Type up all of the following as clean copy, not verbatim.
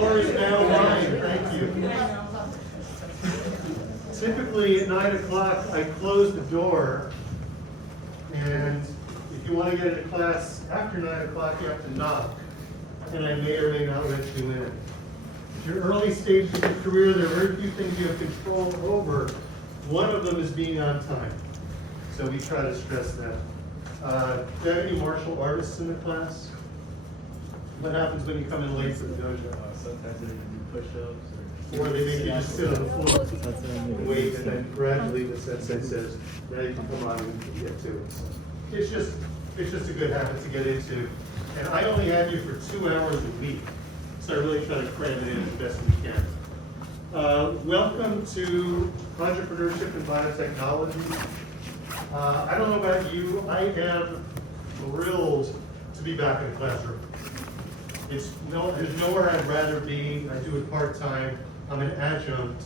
floor is now mine, thank you. Typically at 9 o'clock, I close the door, and if you want to get into class after 9 o'clock, you have to knock, and I may or may not let you in. If you're early stages of your career, there are very few things you have control over. One of them is being on time, so we try to stress that. Do you have any martial artists in the class? What happens when you come in late for the dojo? Sometimes they do push-ups. Or they make you just sit on the floor and wait, and then gradually the sensei says, now you can come on and get to it. So it's just a good habit to get into. And I only have you for 2 hours a week, so I really try to cram it in as best we can. Welcome to Entrepreneurship and Biotechnology. I don't know about you, I am thrilled to be back in the classroom. There's nowhere I'd rather be. I do it part-time. I'm an adjunct,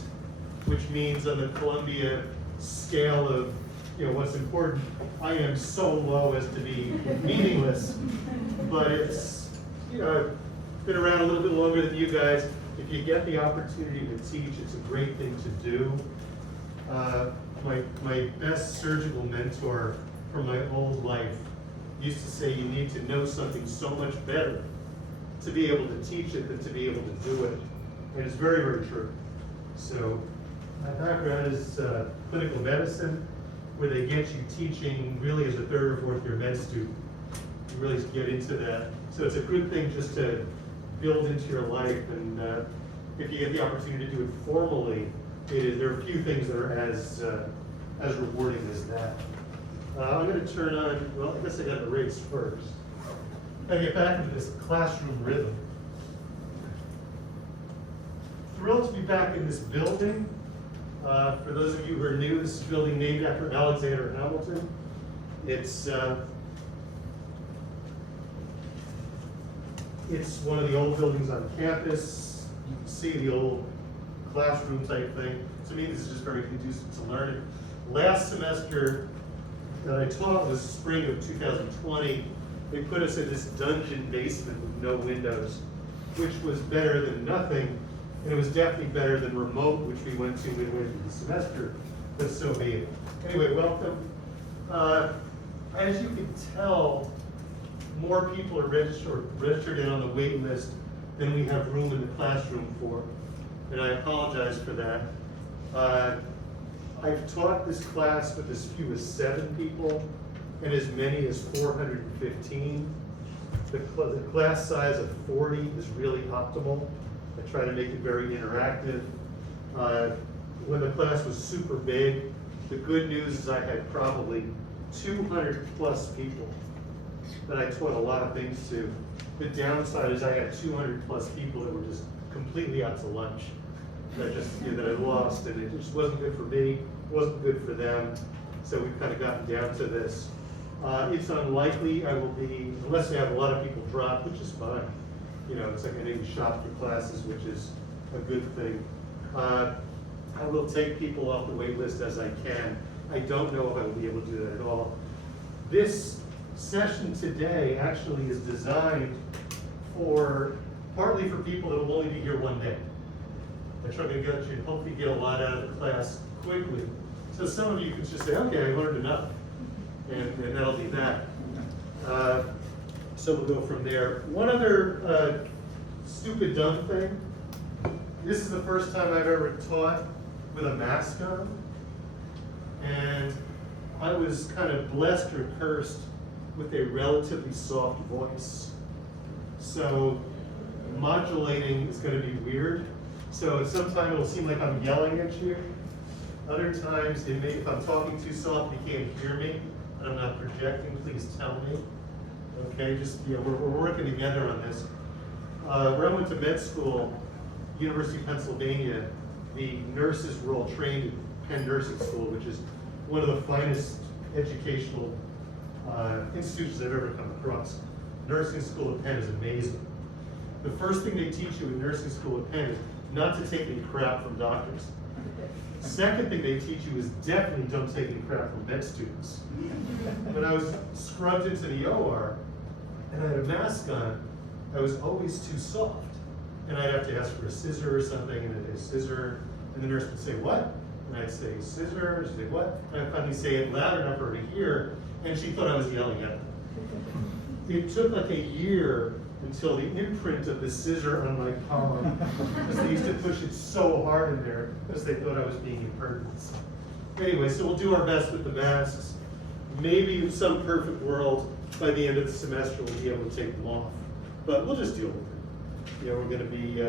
which means on the Columbia scale of what's important, I am so low as to be meaningless. But it's, I've been around a little bit longer than you guys. If you get the opportunity to teach, it's a great thing to do. My best surgical mentor from my old life used to say you need to know something so much better to be able to teach it than to be able to do it. And it's very, very true. So my background is clinical medicine, where they get you teaching really as a third or fourth year med student. You really get into that. So it's a good thing just to build into your life. And if you get the opportunity to do it formally, there are a few things that are as rewarding as that. I'm going to turn on, well, I guess I got to race first. I get back into this classroom rhythm. Thrilled to be back in this building. For those of you who are new, this is a building named after Alexander Hamilton. It's one of the old buildings on campus. You can see the old classroom type thing. To me, this is just very conducive to learning. Last semester that I taught was spring of 2020. They put us in this dungeon basement with no windows, which was better than nothing, and it was definitely better than remote, which we went to midway through the semester, but so be it. Anyway, welcome. As you can tell, more people are registered in on the wait list than we have room in the classroom for, and I apologize for that. I've taught this class with as few as 7 people and as many as 415. The class size of 40 is really optimal. I try to make it very interactive. When the class was super big, the good news is I had probably 200 plus people that I taught a lot of things to. The downside is I had 200 plus people that were just completely out to lunch. That I lost, and it just wasn't good for me, wasn't good for them. So we've kind of gotten down to this. It's unlikely I will be, unless I have a lot of people drop, which is fine. It's like I need to shop for classes, which is a good thing. I will take people off the wait list as I can. I don't know if I will be able to do that at all. This session today actually is designed partly for people that will only be here one day. I try to get you, hopefully get a lot out of the class quickly. So some of you can just say, okay, I learned enough, and that'll be that. So we'll go from there. One other stupid, dumb thing. This is the first time I've ever taught with a mask on, and I was kind of blessed or cursed with a relatively soft voice. So modulating is going to be weird. So sometimes it'll seem like I'm yelling at you. Other times, if I'm talking too soft, you can't hear me, and I'm not projecting, please tell me. Okay, we're working together on this. When I went to med school, University of Pennsylvania, the nurses were all trained at Penn Nursing School, which is one of the finest educational institutions I've ever come across. Nursing school at Penn is amazing. The first thing they teach you in nursing school at Penn is not to take any crap from doctors. Second thing they teach you is definitely don't take any crap from med students. When I was scrubbed into the OR and I had a mask on, I was always too soft. and I'd have to ask for a scissor or something, and I'd say scissor, and the nurse would say, what? And I'd say scissor, she'd say what? And I'd finally say it loud enough for her to hear, and she thought I was yelling at her. It took like a year until the imprint of the scissor on my palm, because they used to push it so hard in there, because they thought I was being impertinent. Anyway, so we'll do our best with the masks. Maybe in some perfect world, by the end of the semester, we'll be able to take them off. But we'll just deal with it. You know, we're going to be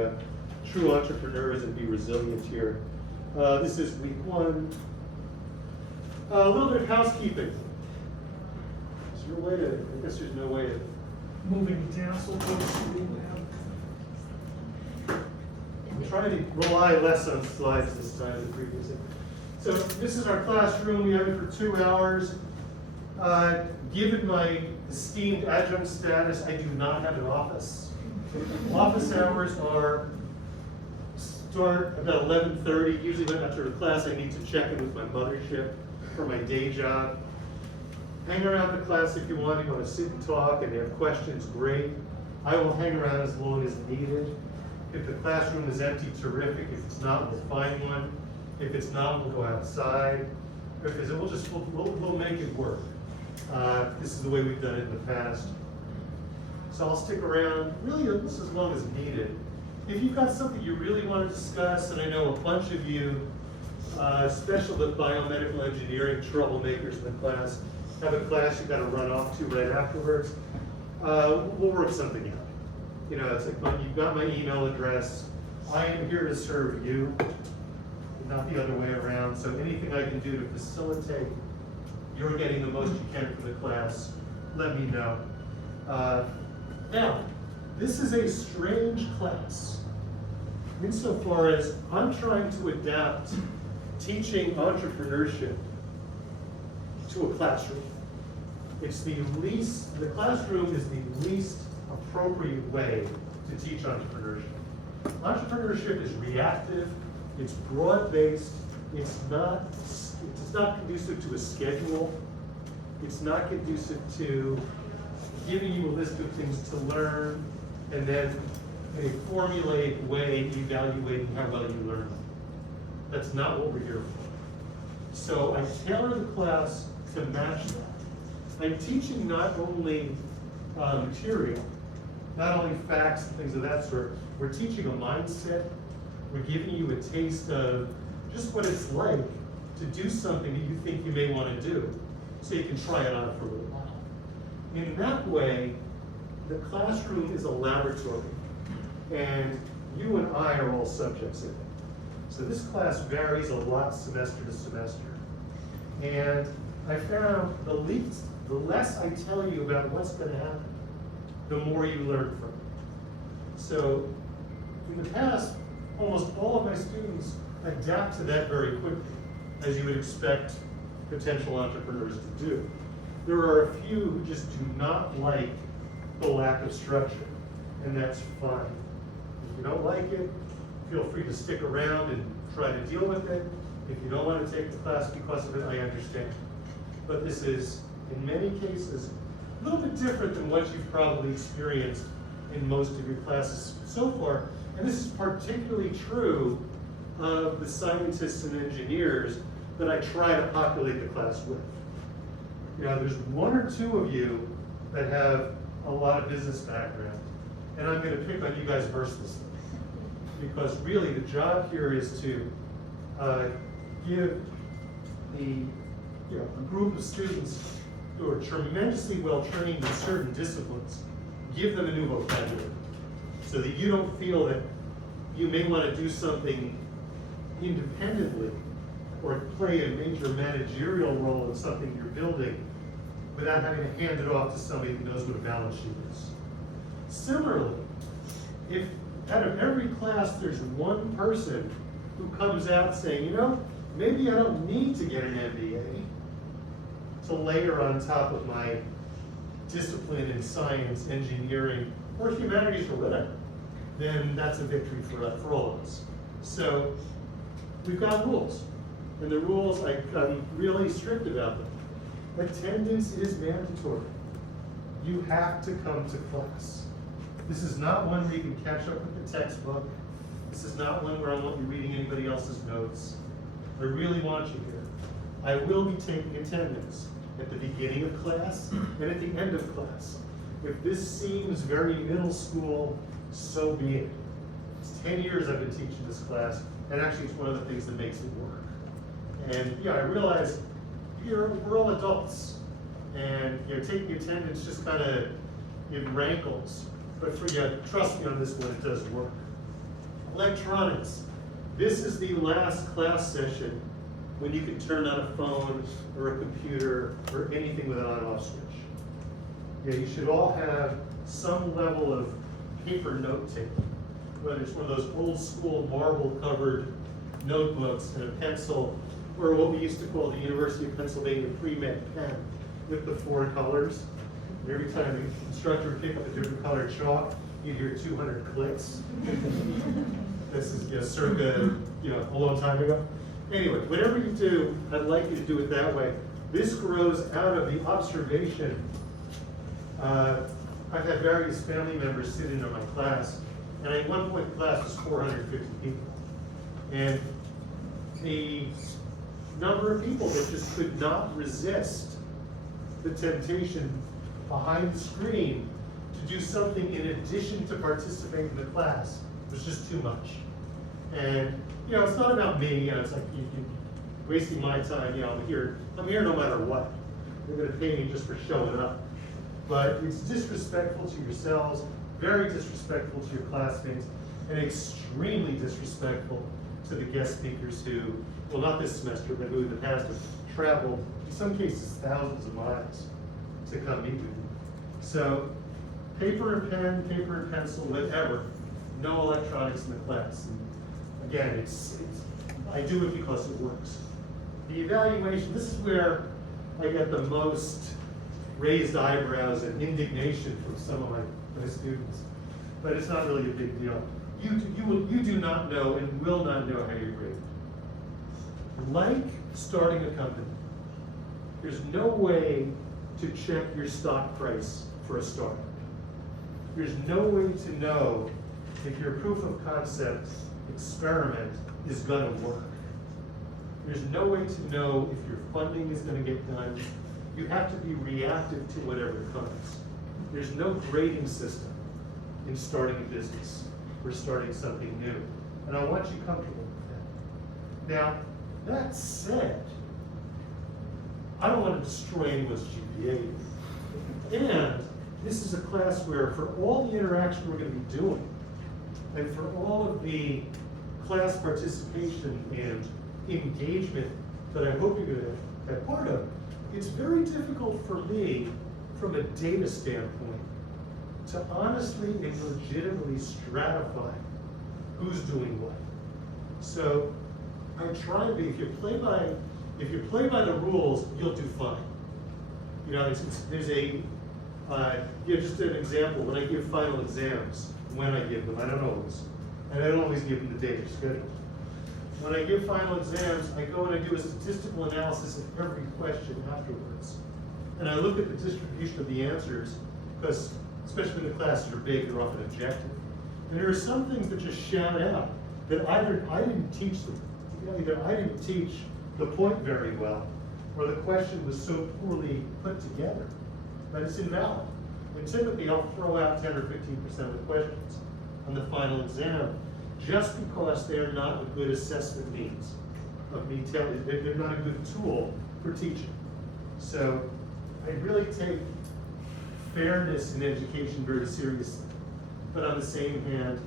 true entrepreneurs and be resilient here. This is week 1. A little bit of housekeeping. Is there a way to, I guess there's no way of moving it down so close to me now. I'm trying to rely less on slides this time than previously. So this is our classroom. We have it for 2 hours. Given my esteemed adjunct status, I do not have an office. Office hours start about 11:30. Usually after a class, I need to check in with my mothership for my day job. Hang around the class if you want. If you want to sit and talk and have questions, great. I will hang around as long as needed. If the classroom is empty, terrific. If it's not, we'll find one. If it's not, we'll go outside. Because we'll make it work. This is the way we've done it in the past. So I'll stick around, really just as long as needed. If you've got something you really want to discuss, and I know a bunch of you, especially the biomedical engineering troublemakers in the class, have a class you've got to run off to right afterwards, we'll work something out. You know, it's like, you've got my email address. I am here to serve you, not the other way around. So anything I can do to facilitate you're getting the most you can from the class, let me know. Now, this is a strange class insofar as I'm trying to adapt teaching entrepreneurship to a classroom. The classroom is the least appropriate way to teach entrepreneurship. Entrepreneurship is reactive, it's broad-based, it's not conducive to a schedule. It's not conducive to giving you a list of things to learn and then in a formulaic way evaluating how well you learn them. That's not what we're here for. So I tailor the class to match that. I'm teaching not only material, not only facts and things of that sort. We're teaching a mindset. We're giving you a taste of just what it's like to do something that you think you may want to do, so you can try it on for a little while. In that way, the classroom is a laboratory, and you and I are all subjects in it. So this class varies a lot semester to semester. And I found the less I tell you about what's going to happen, the more you learn from it. So in the past, almost all of my students adapt to that very quickly, as you would expect potential entrepreneurs to do. There are a few who just do not like the lack of structure, and that's fine. If you don't like it, feel free to stick around and try to deal with it. If you don't want to take the class because of it, I understand. But this is, in many cases, a little bit different than what you've probably experienced in most of your classes so far. And this is particularly true of the scientists and engineers that I try to populate the class with. You know, there's 1 or 2 of you that have a lot of business background, and I'm going to pick on you guys mercilessly. Because really the job here is to give a group of students who are tremendously well trained in certain disciplines, give them a new vocabulary, so that you don't feel that you may want to do something independently or play a major managerial role in something you're building without having to hand it off to somebody who knows what a balance sheet is. Similarly, if out of every class there's one person who comes out saying, you know, maybe I don't need to get an MBA to layer on top of my discipline in science, engineering, or humanities or whatever, then that's a victory for all of us. So we've got rules, and the rules, I'm really strict about them. Attendance is mandatory. You have to come to class. This is not one where you can catch up with the textbook. This is not one where I want you reading anybody else's notes. I really want you here. I will be taking attendance at the beginning of class and at the end of class. If this seems very middle school, so be it. It's 10 years I've been teaching this class, and actually it's one of the things that makes it work. And yeah, I realize we're all adults, and taking attendance just kind of, it rankles. But trust me on this one, it does work. Electronics. This is the last class session when you can turn on a phone or a computer or anything with an on-off switch. Yeah, you should all have some level of paper note-taking, whether it's one of those old school marble-covered notebooks and a pencil, or what we used to call the University of Pennsylvania pre-med pen with the 4 colors. And every time the instructor would pick up a different colored chalk, you'd hear 200 clicks. This is circa a long time ago. Anyway, whatever you do, I'd like you to do it that way. This grows out of the observation. I've had various family members sit in on my class, and at one point the class was 450 people. And the number of people that just could not resist the temptation behind the screen to do something in addition to participate in the class was just too much. And it's not about me. It's like you wasting my time. I'm here no matter what. They're going to pay me just for showing up. But it's disrespectful to yourselves, very disrespectful to your classmates, and extremely disrespectful to the guest speakers who, well, not this semester, but who in the past have traveled, in some cases, thousands of miles to come meet with you. So, paper and pen, paper and pencil, whatever. No electronics in the class. And again, I do it because it works. The evaluation, this is where I get the most raised eyebrows and indignation from some of my students. But it's not really a big deal. You do not know and will not know how you're graded. Like starting a company, there's no way to check your stock price for a startup. There's no way to know if your proof of concept experiment is going to work. There's no way to know if your funding is going to get done. You have to be reactive to whatever comes. There's no grading system in starting a business or starting something new. And I want you comfortable with that. Now, that said, I don't want to destroy anyone's GPA. And this is a class where for all the interaction we're going to be doing, and for all of the class participation and engagement that I hope you're going to have part of, it's very difficult for me, from a data standpoint, to honestly and legitimately stratify who's doing what. So I try to be, if you play by the rules, you'll do fine. There's a, just an example, when I give final exams, when I give them, I don't always, and I don't always give them the data schedule. When I give final exams, I go and I do a statistical analysis of every question afterwards. And I look at the distribution of the answers, because especially when the classes are big, they're often objective. And there are some things that just shout out that either I didn't teach them, either I didn't teach the point very well, or the question was so poorly put together that it's invalid. And typically I'll throw out 10 or 15% of the questions on the final exam just because they're not a good assessment means of me telling, they're not a good tool for teaching. So I really take fairness in education very seriously. But on the same hand,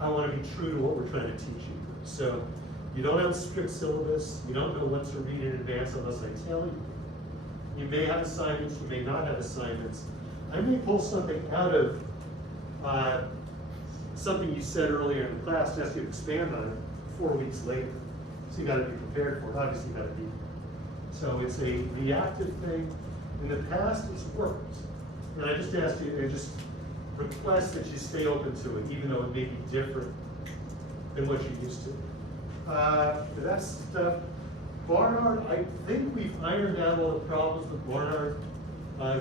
I want to be true to what we're trying to teach you. So you don't have a strict syllabus, you don't know what to read in advance unless I tell you. You may have assignments, you may not have assignments. I may pull something out of something you said earlier in the class to ask you to expand on it 4 weeks later. So you got to be prepared for it. Obviously, you got to be. So it's a reactive thing. In the past, it's worked. And I just ask you, I just request that you stay open to it, even though it may be different than what you're used to. That's stuff. Barnard, I think we've ironed out all the problems with Barnard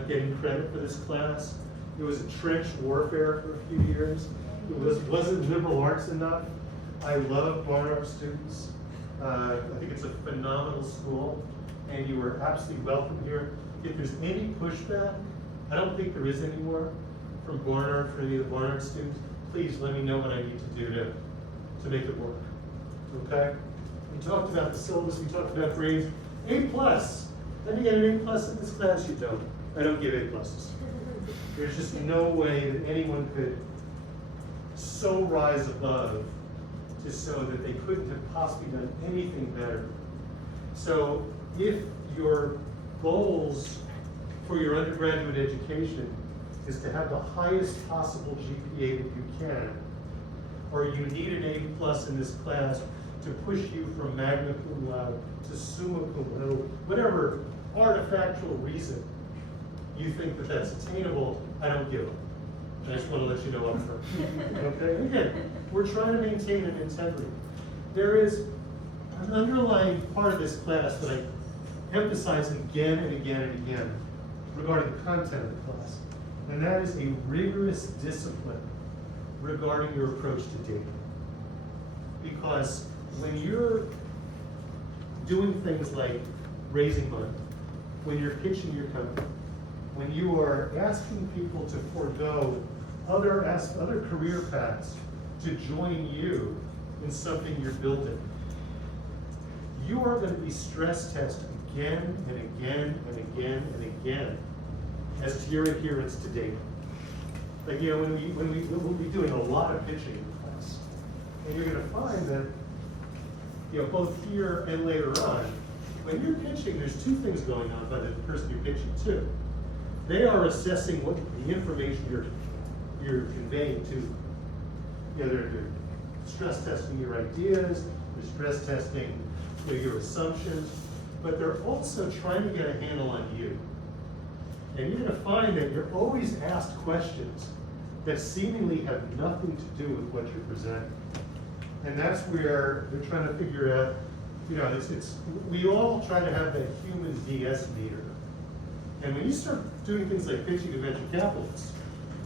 getting credit for this class. It was a trench warfare for a few years. Wasn't liberal arts enough. I love Barnard students. I think it's a phenomenal school, and you are absolutely welcome here. If there's any pushback, I don't think there is anymore from Barnard, for any of the Barnard students, please let me know what I need to do to make it work, okay? We talked about the syllabus, we talked about grades. A+. Then you get an A+ in this class, you don't. I don't give A+. There's just no way that anyone could so rise above to show that they couldn't have possibly done anything better. So if your goals for your undergraduate education is to have the highest possible GPA that you can, or you need an A+ in this class to push you from magna cum laude to summa cum laude, whatever artifactual reason you think that that's attainable, I don't give a. I just want to let you know up front. Okay? And again, we're trying to maintain an integrity. There is an underlying part of this class that I emphasize again and again and again regarding the content of the class, and that is a rigorous discipline regarding your approach to data. Because when you're doing things like raising money, when you're pitching your company, when you are asking people to forego other career paths to join you in something you're building, you are going to be stress tested again and again and again and again as to your adherence to data. Like, you know, we'll be doing a lot of pitching in class, and you're going to find that, you know, both here and later on, when you're pitching, there's two things going on by the person you're pitching to. They are assessing what the information you're conveying to. You know, they're stress testing your ideas, they're stress testing your assumptions, but they're also trying to get a handle on you. And you're going to find that you're always asked questions that seemingly have nothing to do with what you're presenting. And that's where they're trying to figure out, you know, we all try to have that human DS meter. And when you start doing things like pitching to venture capitalists,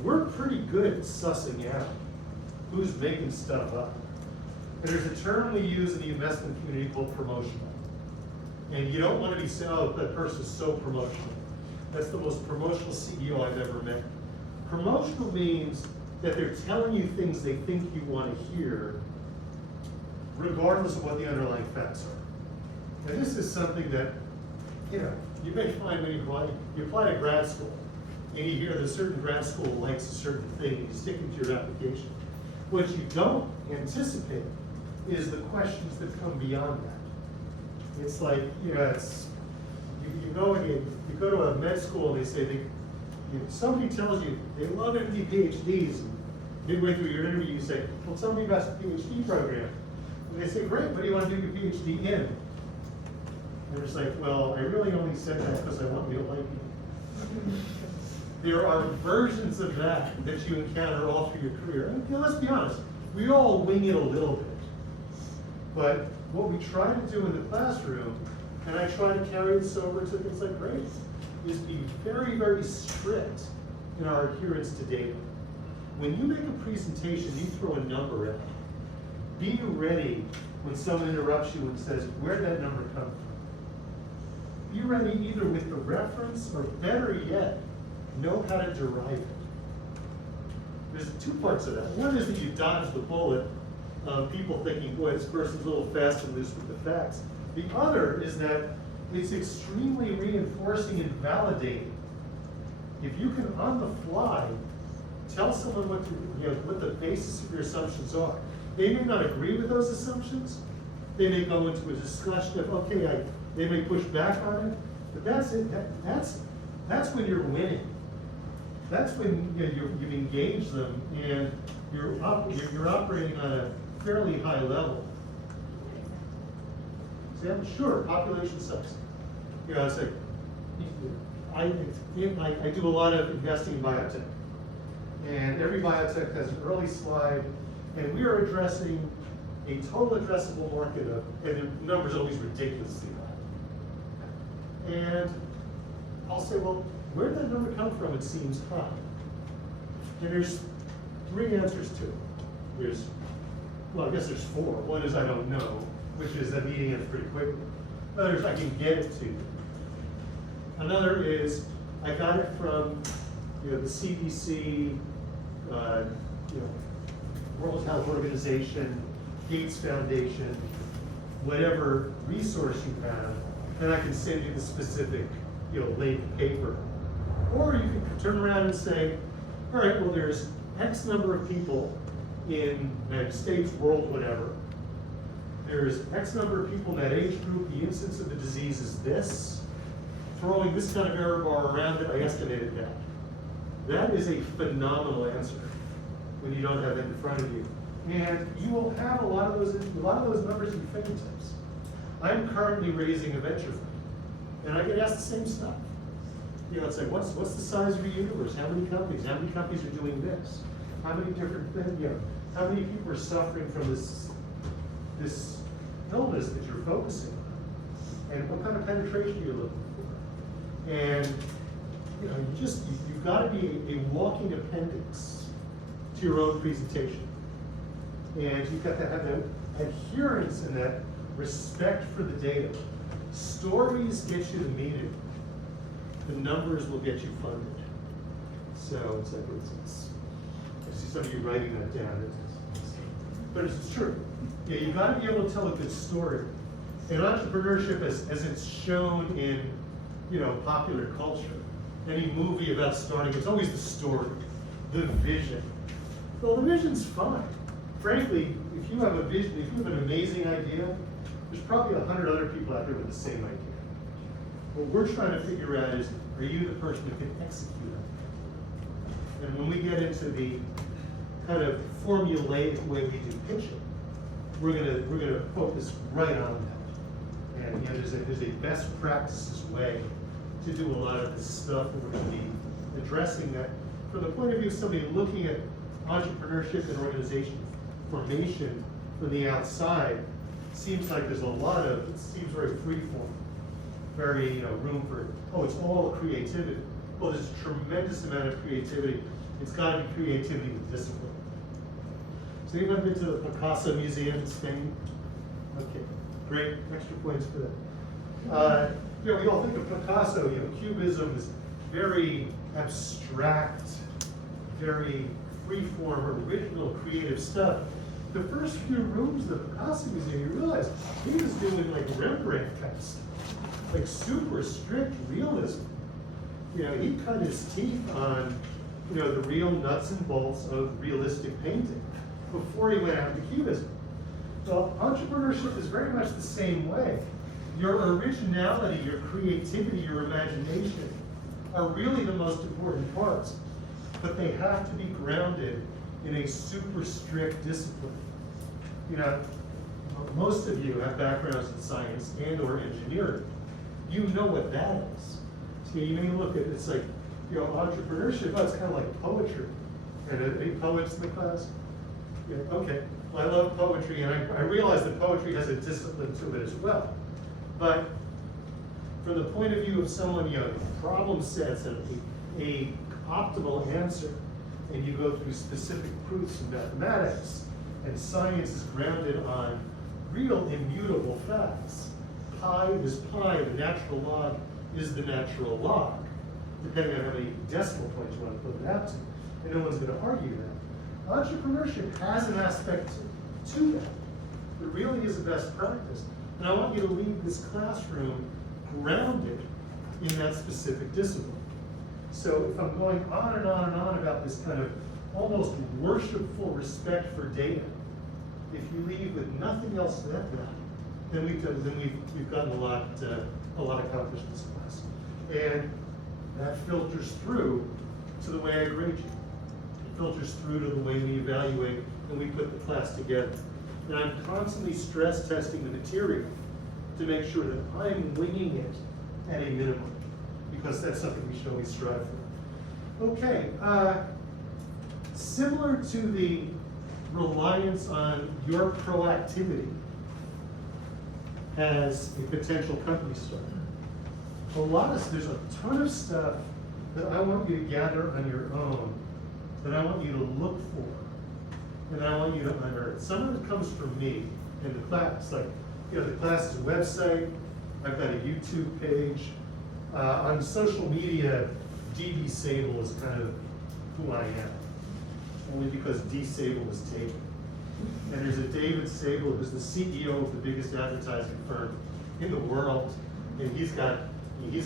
we're pretty good at sussing out who's making stuff up. And there's a term we use in the investment community called promotional. And you don't want to be saying, oh, that person's so promotional. That's the most promotional CEO I've ever met. Promotional means that they're telling you things they think you want to hear, regardless of what the underlying facts are. And this is something that, you know, you may find when you apply to grad school, and you hear that a certain grad school likes a certain thing, and you stick it to your application. What you don't anticipate is the questions that come beyond that. It's like, you know, you go and you go to a med school and they say, somebody tells you they love MD PhDs, and midway through your interview you say, well, tell me about the PhD program. And they say, great, what do you want to do your PhD in? And they're just like, well, I really only said that because I want you to like me. There are versions of that you encounter all through your career. And, you know, let's be honest, we all wing it a little bit. But what we try to do in the classroom, and I try to carry this over to things like grades, is be very, very strict in our adherence to data. When you make a presentation, you throw a number at it. Be ready when someone interrupts you and says, where'd that number come from? Be ready either with the reference, or better yet, know how to derive it. There's two parts of that. One is that you dodge the bullet of people thinking, boy, this person's a little fast and loose with the facts. The other is that it's extremely reinforcing and validating. If you can, on the fly, tell someone what the basis of your assumptions are. They may not agree with those assumptions. They may go into a discussion of, okay, they may push back on it, but that's it. That's when you're winning. That's when you've engaged them and you're operating on a fairly high level. Example, sure, population size. You know, it's like, I do a lot of investing in biotech. And every biotech has an early slide, and we are addressing a total addressable market of, and the number's always ridiculously high. And I'll say, well, where did that number come from? It seems high. And there's 3 answers to it. There's, well, I guess there's 4. One is I don't know, which is that meeting ends pretty quickly. Another is I can get it to you. Another is I got it from, the CDC, World Health Organization, Gates Foundation, whatever resource you have, and I can send you the specific, linked paper. Or you can turn around and say, all right, well, there's X number of people in the United States, world, whatever. There's X number of people in that age group. The incidence of the disease is this. Throwing this kind of error bar around it, I estimated that. That is a phenomenal answer when you don't have it in front of you. And you will have a lot of those numbers in your fingertips. I'm currently raising a venture fund, and I get asked the same stuff. It's like, what's the size of your universe? How many companies? How many companies are doing this? How many different things? How many people are suffering from this illness that you're focusing on? And what kind of penetration you're looking for? And you've got to be a walking appendix to your own presentation. And you've got to have that adherence and that respect for the data. Stories get you the meeting. The numbers will get you funded. So it's like, I see some of you writing that down. But it's true. You've got to be able to tell a good story. And entrepreneurship, as it's shown in popular culture, any movie about starting, it's always the story, the vision. Well, the vision's fine. Frankly, if you have a vision, if you have an amazing idea, there's probably 100 other people out there with the same idea. What we're trying to figure out is, are you the person who can execute it? And when we get into the kind of formulaic way we do pitching, we're gonna focus right on that. And there's a best practices way to do a lot of this stuff, and we're going to be addressing that from the point of view of somebody looking at entrepreneurship and organization formation from the outside. Seems like there's it seems very freeform, very room for, it's all creativity. Well, there's a tremendous amount of creativity. It's got to be creativity with discipline. So anyone been to the Picasso Museum in Spain? Okay, great, extra points for that. We all think of Picasso, Cubism is very abstract, very freeform, original, creative stuff. The first few rooms of the Picasso Museum, you realize he was doing like Rembrandt type stuff, like super strict realism. He cut his teeth on, the real nuts and bolts of realistic painting before he went out to Cubism. Well, entrepreneurship is very much the same way. Your originality, your creativity, your imagination are really the most important parts, but they have to be grounded in a super strict discipline. Most of you have backgrounds in science and or engineering. You know what that is. So you may look at it's like, entrepreneurship, it's kind of like poetry. And any poets in the class? Yeah, okay, well, I love poetry, and I realize that poetry has a discipline to it as well. But from the point of view of someone, problem sets and a optimal answer, and you go through specific proofs in mathematics, and science is grounded on real immutable facts. Pi is pi, the natural log is the natural log, depending on how many decimal points you want to put it out to. And no one's going to argue that. Entrepreneurship has an aspect to that. It really is a best practice. And I want you to leave this classroom grounded in that specific discipline. So if I'm going on and on and on about this kind of almost worshipful respect for data, if you leave with nothing else to that, then we've gotten a lot accomplished in this class. And that filters through to the way I grade you. It filters through to the way we evaluate and we put the class together. And I'm constantly stress testing the material to make sure that I'm winging it at a minimum, because that's something we should always strive for. Okay, similar to the reliance on your proactivity as a potential company starter, there's a ton of stuff that I want you to gather on your own that I want you to look for, and I want you to unearth. Some of it comes from me in the class, like, the class's website. I've got a YouTube page. On social media, dbsable is kind of who I am, only because dsable is taken. And there's a David Sable who's the CEO of the biggest advertising firm in the world, and he's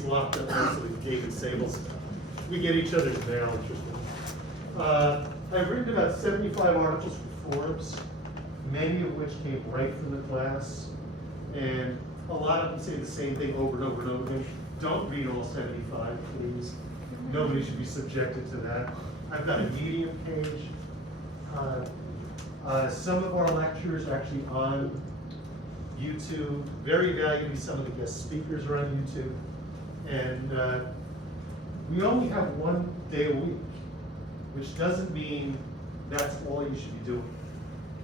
locked up mostly with David Sable stuff. We get each other's mail, interesting. I've written about 75 articles for Forbes, many of which came right from the class, and a lot of them say the same thing over and over and over again. Don't read all 75, please. Nobody should be subjected to that. I've got a Medium page. Some of our lectures are actually on YouTube. Very valuably, some of the guest speakers are on YouTube. And we only have one day a week, which doesn't mean that's all you should be doing.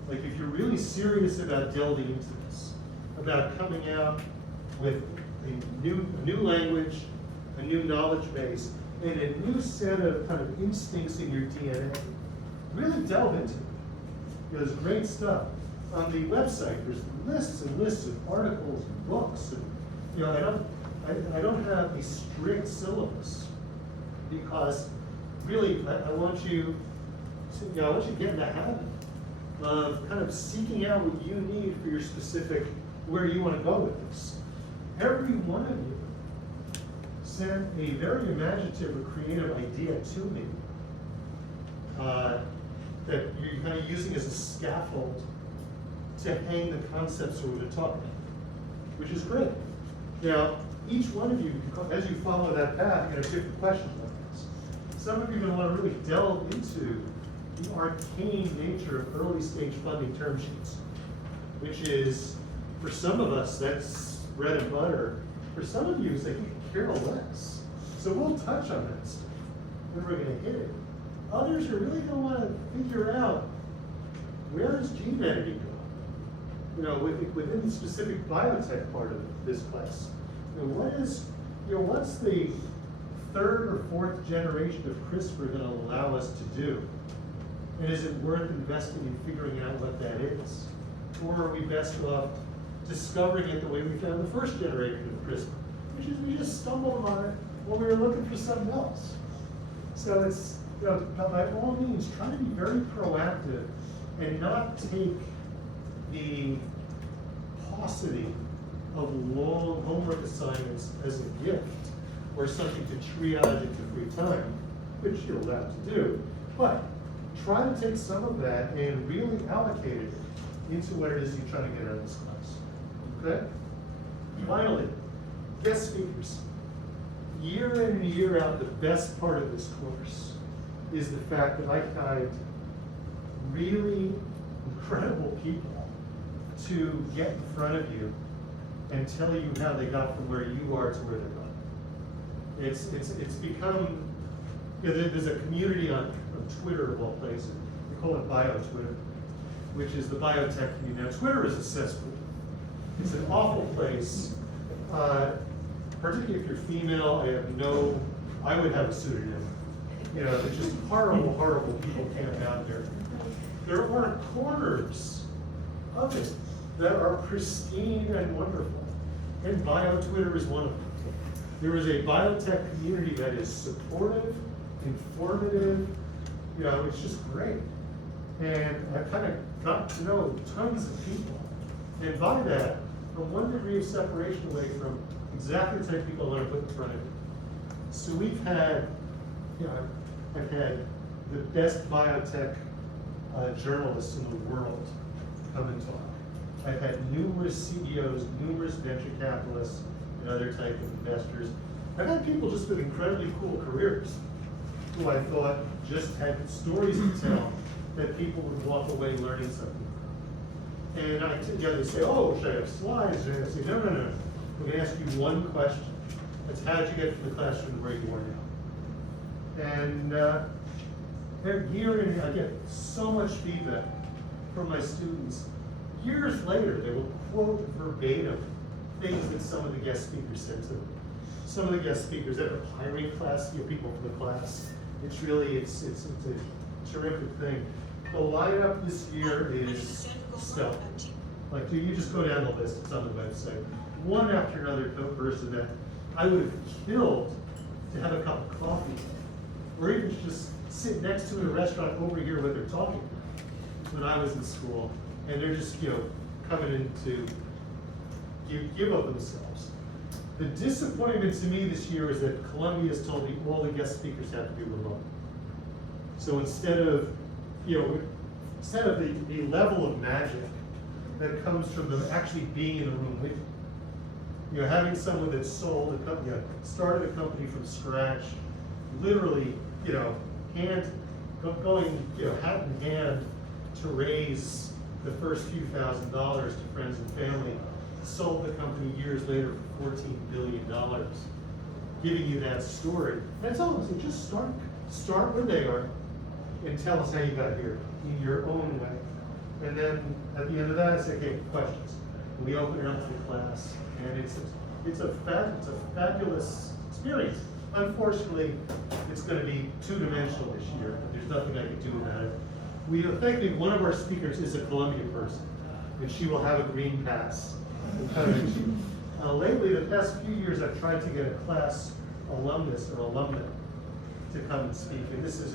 Like, if you're really serious about delving into this, about coming out with a new language, a new knowledge base, and a new set of kind of instincts in your DNA, really delve into it. There's great stuff. On the website, there's lists and lists of articles and books. And, I don't have a strict syllabus, because really I want you to get in the habit of kind of seeking out what you need for your specific, where you want to go with this. Every one of you sent a very imaginative or creative idea to me that you're kind of using as a scaffold to hang the concepts we're going to talk about, which is great. Now, each one of you, as you follow that path, you're going to have different questions like this. Some of you are going to want to really delve into the arcane nature of early stage funding term sheets, which is, for some of us, that's bread and butter. For some of you, it's like you can care less. So we'll touch on that stuff when we're going to hit it. Others are really going to want to figure out, where is gene editing going? Within the specific biotech part of this class, what's the third or fourth generation of CRISPR going to allow us to do? And is it worth investing in figuring out what that is? Or are we best off discovering it the way we found the first generation of CRISPR, which is we just stumbled on it when we were looking for something else? So it's, by all means, try to be very proactive and not take the paucity of long homework assignments as a gift or something to triage into free time, which you're allowed to do. But try to take some of that and really allocate it into what it is you're trying to get out of this class. Okay? Finally, guest speakers. Year in and year out, the best part of this course is the fact that I find really incredible people to get in front of you and tell you how they got from where you are to where they're going. It's become, there's a community on Twitter of all places. We call it Bio-Twitter, which is the biotech community. Now, Twitter is a cesspool. It's an awful place. Particularly if you're female, I would have a pseudonym. It's just horrible, horrible people camp out there. There are corners of it that are pristine and wonderful. And Bio-Twitter is one of them. There is a biotech community that is supportive, informative, it's just great. And I've kind of got to know tons of people. And by that, I'm 1 degree of separation away from exactly the type of people I want to put in front of you. So we've had, I've had the best biotech journalists in the world come and talk. I've had numerous CEOs, numerous venture capitalists, and other type of investors. I've had people just with incredibly cool careers who I thought just had stories to tell that people would walk away learning something. And I together say, oh, should I have slides? And I say, no. We're going to ask you one question. That's how did you get from the classroom to where you are now? And every year I get so much feedback from my students. Years later, they will quote verbatim things that some of the guest speakers said to them. Some of the guest speakers that are hiring class, people from the class. It's really, it's terrific thing. The lineup this year is stellar. Like, you just go down the list, it's on the website. One after another person that I would have killed to have a cup of coffee, or even just sit next to in a restaurant over here where they're talking when I was in school. And they're just, coming in to give of themselves. The disappointment to me this year is that Columbia has told me all the guest speakers have to be remote. So instead of the level of magic that comes from them actually being in the room with you, having someone that sold a company, started a company from scratch, literally, going, hat in hand to raise the first few $1,000s to friends and family, sold the company years later for $14 billion, giving you that story. That's all. So just start where they are and tell us how you got here in your own way. And then at the end of that, I say, okay, questions. And we open it up to the class, and it's a fabulous experience. Unfortunately, it's going to be two-dimensional this year. There's nothing I can do about it. Thankfully, one of our speakers is a Columbia person, and she will have a green pass. Lately, the past few years, I've tried to get a class alumnus or alumna to come and speak, and this is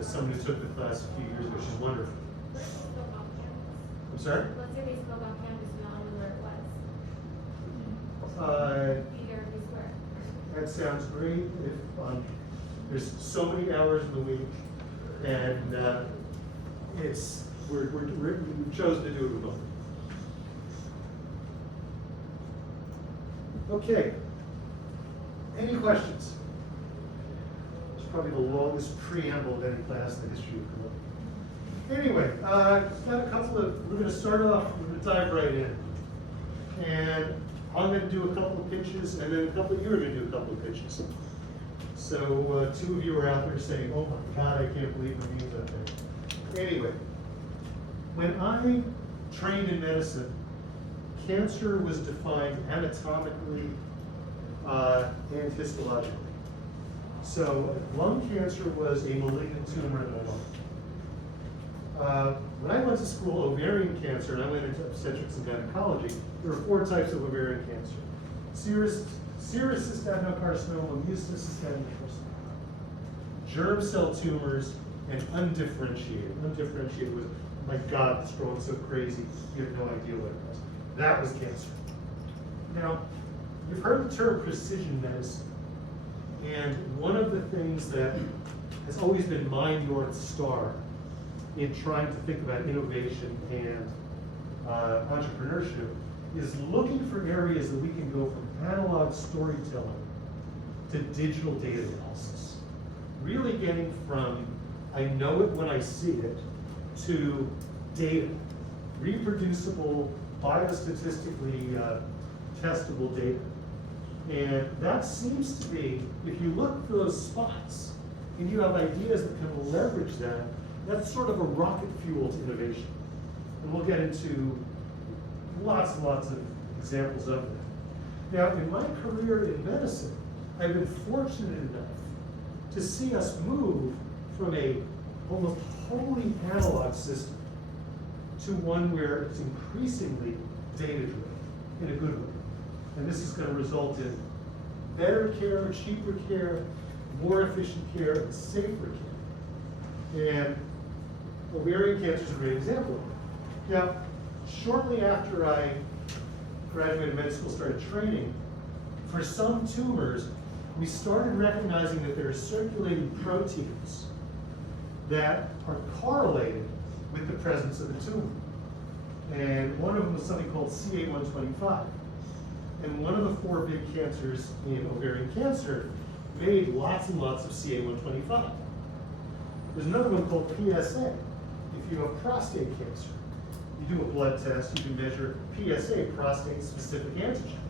someone who took the class a few years ago. She's wonderful. I'm sorry? Let's say they spoke on campus, we all knew where it was. Peter Square. That sounds great. There's so many hours in the week, and we've chosen to do it remotely. Okay. Any questions? It's probably the longest preamble of any class in the history of Columbia. Anyway, we're going to start off, we're going to dive right in. And I'm going to do a couple of pitches, and then you are going to do a couple of pitches. So two of you are out there saying, oh my God, I can't believe the names out there. Anyway, when I trained in medicine, cancer was defined anatomically and histologically. So lung cancer was a malignant tumor in the lung. When I went to school, ovarian cancer, and I went into obstetrics and gynecology, there were 4 types of ovarian cancer. Serous cystic adenocarcinoma, mucinous adenocarcinoma, germ cell tumors, and undifferentiated. Undifferentiated was, my God, it's growing so crazy, you have no idea what it was. That was cancer. Now, you've heard the term precision medicine, and one of the things that has always been my North Star in trying to think about innovation and entrepreneurship is looking for areas that we can go from analog storytelling to digital data analysis. Really getting from I know it when I see it to data, reproducible, biostatistically testable data. And that seems to be, if you look for those spots and you have ideas that can leverage that, that's sort of a rocket fuel to innovation. And we'll get into lots and lots of examples of that. Now, in my career in medicine, I've been fortunate enough to see us move from a almost wholly analog system to one where it's increasingly data-driven in a good way. And this is going to result in better care, cheaper care, more efficient care, and safer care. And ovarian cancer is a great example of it. Now, shortly after I graduated med school, started training, for some tumors, we started recognizing that there are circulating proteins that are correlated with the presence of the tumor. And one of them was something called CA125. And one of the 4 big cancers in ovarian cancer made lots and lots of CA125. There's another one called PSA. If you have prostate cancer, you do a blood test, you can measure PSA, prostate-specific antigen.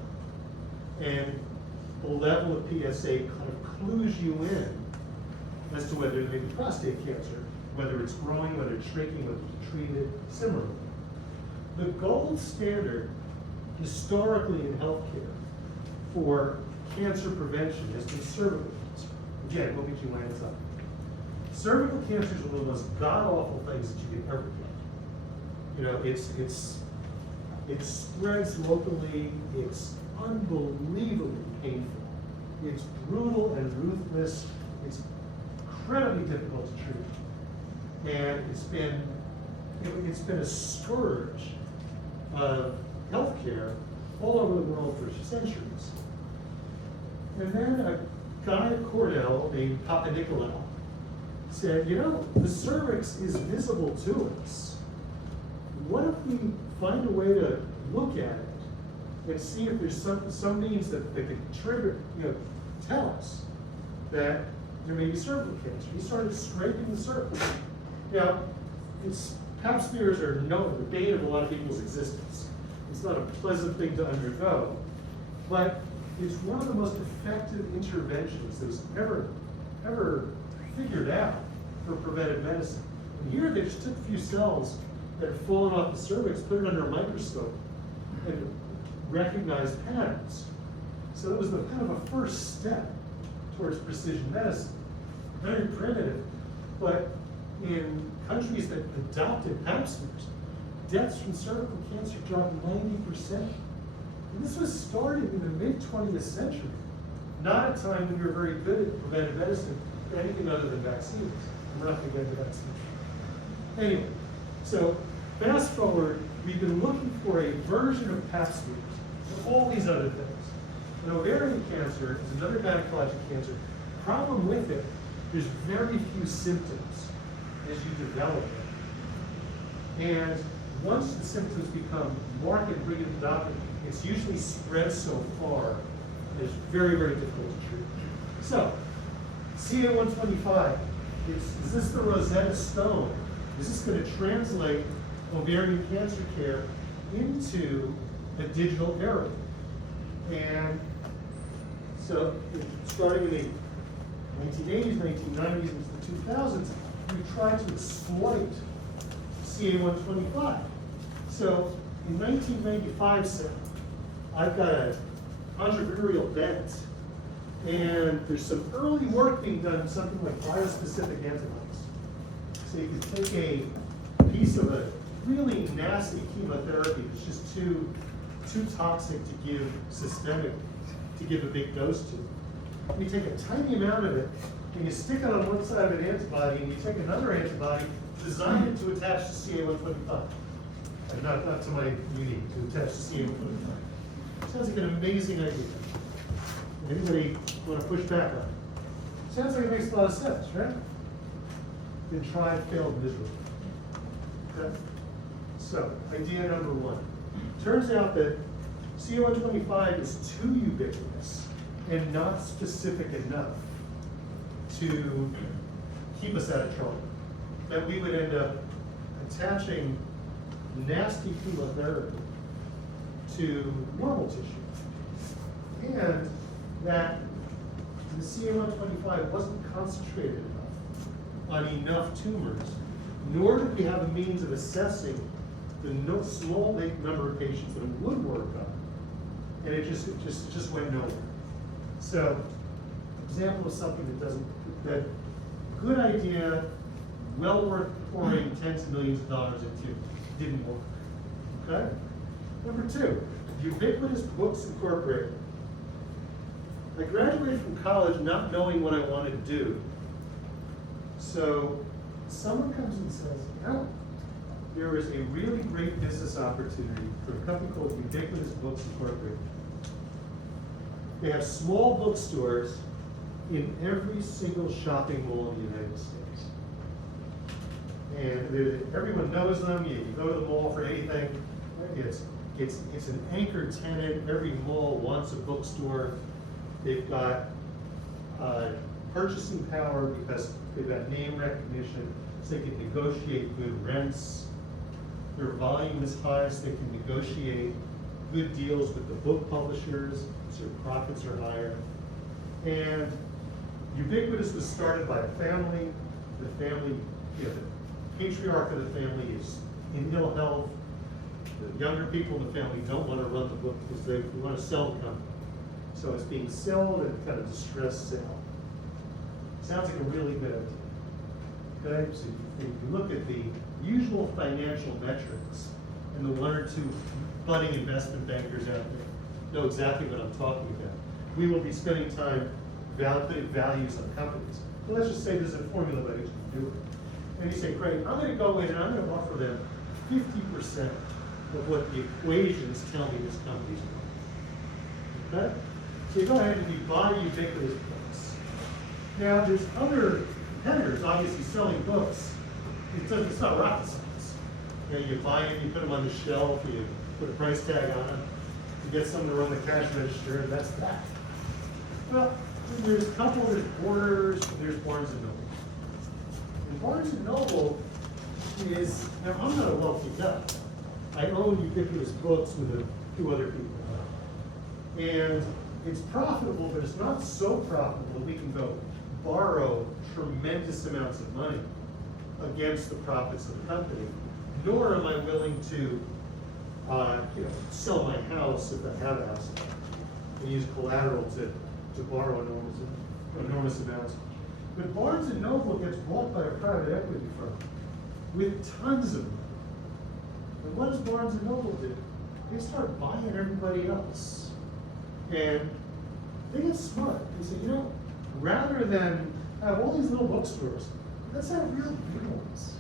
And the level of PSA kind of clues you in as to whether it may be prostate cancer, whether it's growing, whether it's shrinking, whether it's treated similarly. The gold standard historically in healthcare for cancer prevention has been cervical cancer. Again, OBGYN's up. cervical cancer is one of the most god-awful things that you could ever get. You know, it spreads locally, it's unbelievably painful. It's brutal and ruthless, it's incredibly difficult to treat. And it's been a scourge of healthcare all over the world for centuries. And then a guy at Cornell named Papanicolaou said, you know, the cervix is visible to us. What if we find a way to look at it and see if there's some means that could trigger, tell us that there may be cervical cancer? He started scraping the cervix. Now, pap smears are the bane of a lot of people's existence. It's not a pleasant thing to undergo, but it's one of the most effective interventions that was ever figured out for preventive medicine. And here they just took a few cells that had fallen off the cervix, put it under a microscope, and recognized patterns. So it was the kind of a first step towards precision medicine. Very primitive, but in countries that adopted pap smears, deaths from cervical cancer dropped 90%. And this was started in the mid-20th century, not a time when we were very good at preventive medicine or anything other than vaccines. I'm not going to get into that much. Anyway, so fast forward, we've been looking for a version of pap smears for all these other things. And ovarian cancer is another gynecologic cancer. Problem with it, there's very few symptoms as you develop it. And once the symptoms become marked and bring it to the doctor, it's usually spread so far that it's very, very difficult to treat. So, CA-125, is this the Rosetta Stone? Is this going to translate ovarian cancer care into a digital era? And so, starting in the 1980s, 1990s, into the 2000s, we tried to exploit CA-125. So, in 1995, Sam, I've got an entrepreneurial bent, and there's some early work being done on something like biospecific antibodies. So you can take a piece of a really nasty chemotherapy that's just too toxic to give systemically, to give a big dose to. And you take a tiny amount of it, and you stick it on one side of an antibody, and you take another antibody, design it to attach to CA-125. And not to my unique, to attach to CA-125. Sounds like an amazing idea. Anybody want to push back on it? Sounds like it makes a lot of sense, right? Been tried, failed miserably. Okay? So, idea number one. Turns out that CA-125 is too ubiquitous and not specific enough to keep us out of trouble. That we would end up attaching nasty chemotherapy to normal tissue. And that the CA-125 wasn't concentrated enough on enough tumors, nor did we have a means of assessing the small number of patients that it would work on. And it just went nowhere. So, example of something that good idea, well worth pouring tens of millions of dollars into, didn't work. Okay? Number two, Ubiquitous Books Incorporated. I graduated from college not knowing what I wanted to do. So someone comes and says, no, there is a really great business opportunity for a company called Ubiquitous Books Incorporated. They have small bookstores in every single shopping mall in the United States. And everyone knows them. You go to the mall for anything. It's an anchor tenant. Every mall wants a bookstore. They've got purchasing power because they've got name recognition, so they can negotiate good rents. Their volume is high, so they can negotiate good deals with the book publishers, so their profits are higher. And Ubiquitous was started by a family. The family, the patriarch of the family is in ill health. The younger people in the family don't want to run the book because they want to sell the company. So it's being sold at kind of distressed sale. Sounds like a really good idea. Okay, so if you look at the usual financial metrics, and the one or two budding investment bankers out there know exactly what I'm talking about. We will be spending time putting values on companies. Well, let's just say there's a formula by which you do it. And you say, great, I'm going to go in and I'm going to offer them 50% of what the equations tell me this company's worth. Okay? So you go ahead and you buy ubiquitous books. Now, there's other competitors obviously selling books. It's not rocket science. You know, you buy them, you put them on the shelf, you put a price tag on them, you get someone to run the cash register, and that's that. Well, there's a couple, there's Borders, there's Barnes & Noble. And Barnes & Noble is, now I'm not a wealthy guy. I own ubiquitous books with a few other people. And it's profitable, but it's not so profitable that we can go borrow tremendous amounts of money against the profits of the company, nor am I willing to sell my house if I have a house and use collateral to borrow enormous amounts. But Barnes & Noble gets bought by a private equity firm with tons of money. And what does Barnes & Noble do? They start buying everybody else. And they get smart. They say, rather than have all these little bookstores, let's have real big ones.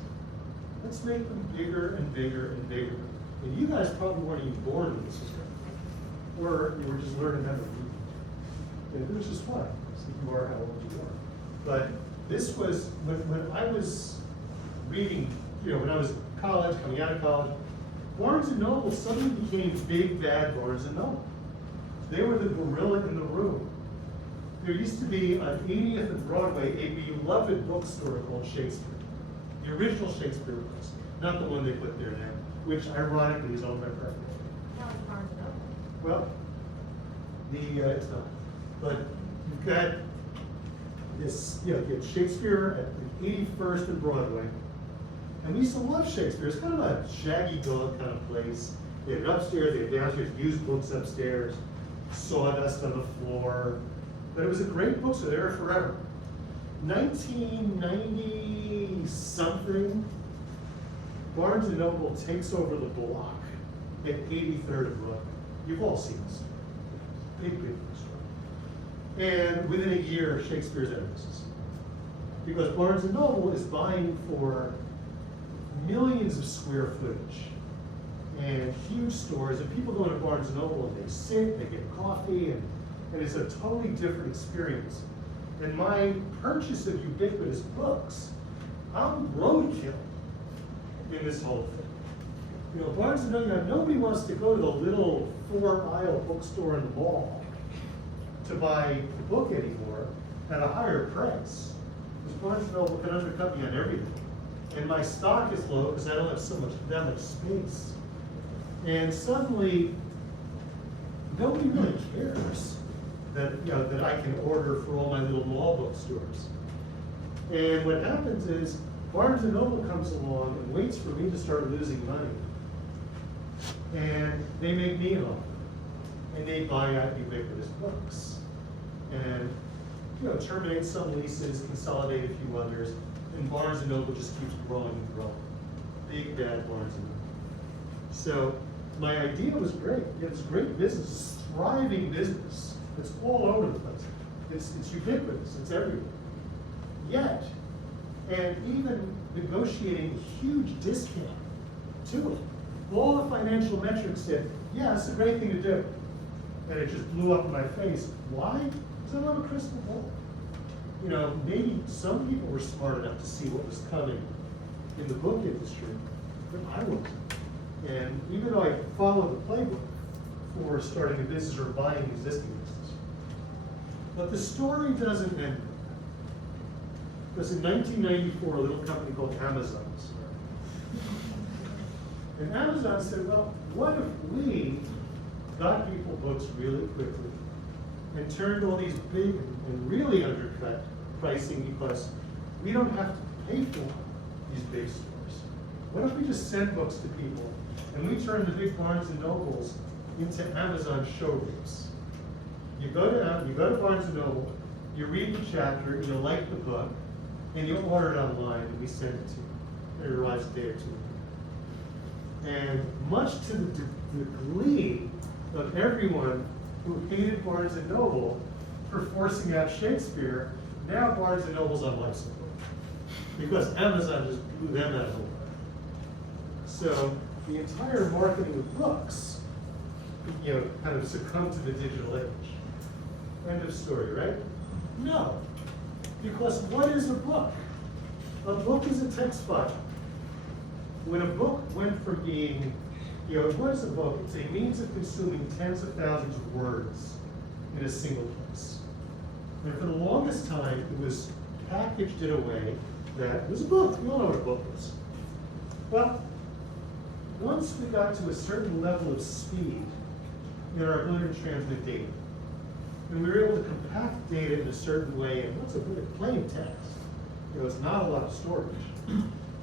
Let's make them bigger and bigger and bigger. And you guys probably weren't even born when this was happening. Or you were just learning how to read. And it was just fun. So you are how old you are. But this was, when I was reading, when I was in college, coming out of college, Barnes & Noble suddenly became big, bad Barnes & Noble. They were the gorilla in the room. There used to be on 80th and Broadway a beloved bookstore called Shakespeare. The original Shakespeare books, not the one they put there now, which ironically is owned by private equity. That was Barnes & Noble. Well, it's not. But you've got this, you have Shakespeare at the 81st and Broadway. And we used to love Shakespeare. It's kind of a shaggy dog kind of place. They had it upstairs, they had downstairs, used books upstairs, sawdust on the floor. But it was a great bookstore, they were forever. 1990 something, Barnes & Noble takes over the block at 83rd and Broadway. You've all seen this. Big bookstore. And within a year, Shakespeare's out of business. Because Barnes & Noble is buying for millions of square footage and huge stores, and people go into Barnes & Noble and they sit, they get coffee, and it's a totally different experience. And my purchase of ubiquitous books, I'm roadkill in this whole thing. Barnes & Noble, nobody wants to go to the little 4-aisle bookstore in the mall to buy a book anymore at a higher price. Because Barnes & Noble can undercut me on everything. And my stock is low because I don't have that much space. And suddenly, nobody really cares that I can order for all my little mall bookstores. And what happens is Barnes & Noble comes along and waits for me to start losing money. And they make me an offer. And they buy out ubiquitous books. And terminate some leases, consolidate a few others, and Barnes & Noble just keeps growing and growing. Big bad Barnes & Noble. So my idea was great. It's great business, thriving business. It's all over the place. It's ubiquitous. It's everywhere. Yet, and even negotiating a huge discount to it, all the financial metrics said, yeah, it's a great thing to do. And it just blew up in my face. Why? Because I don't have a crystal ball. Maybe some people were smart enough to see what was coming in the book industry, but I wasn't. And even though I followed the playbook for starting a business or buying an existing business, but the story doesn't end there. Because in 1994, a little company called Amazon started. And Amazon said, well, what if we got people books really quickly and turned all these big and really undercut pricing because we don't have to pay for these big stores. What if we just send books to people and we turn the big Barnes & Nobles into Amazon showrooms? You go to Barnes & Noble, you read the chapter, you like the book, and you order it online, and we send it to you. It arrives a day or two. And much to the glee of everyone who hated Barnes & Noble for forcing out Shakespeare, now Barnes & Noble's on life support. Because Amazon just blew them out of the water. So the entire marketing of books, kind of succumbed to the digital age. End of story, right? No. Because what is a book? A book is a text file. When a book went from being, what is a book? It's a means of consuming tens of thousands of words in a single place. And for the longest time, it was packaged in a way that it was a book. We all know what a book is. Well, once we got to a certain level of speed in our ability to transmit data, and we were able to compact data in a certain way, and what's a bit plain text? It's not a lot of storage.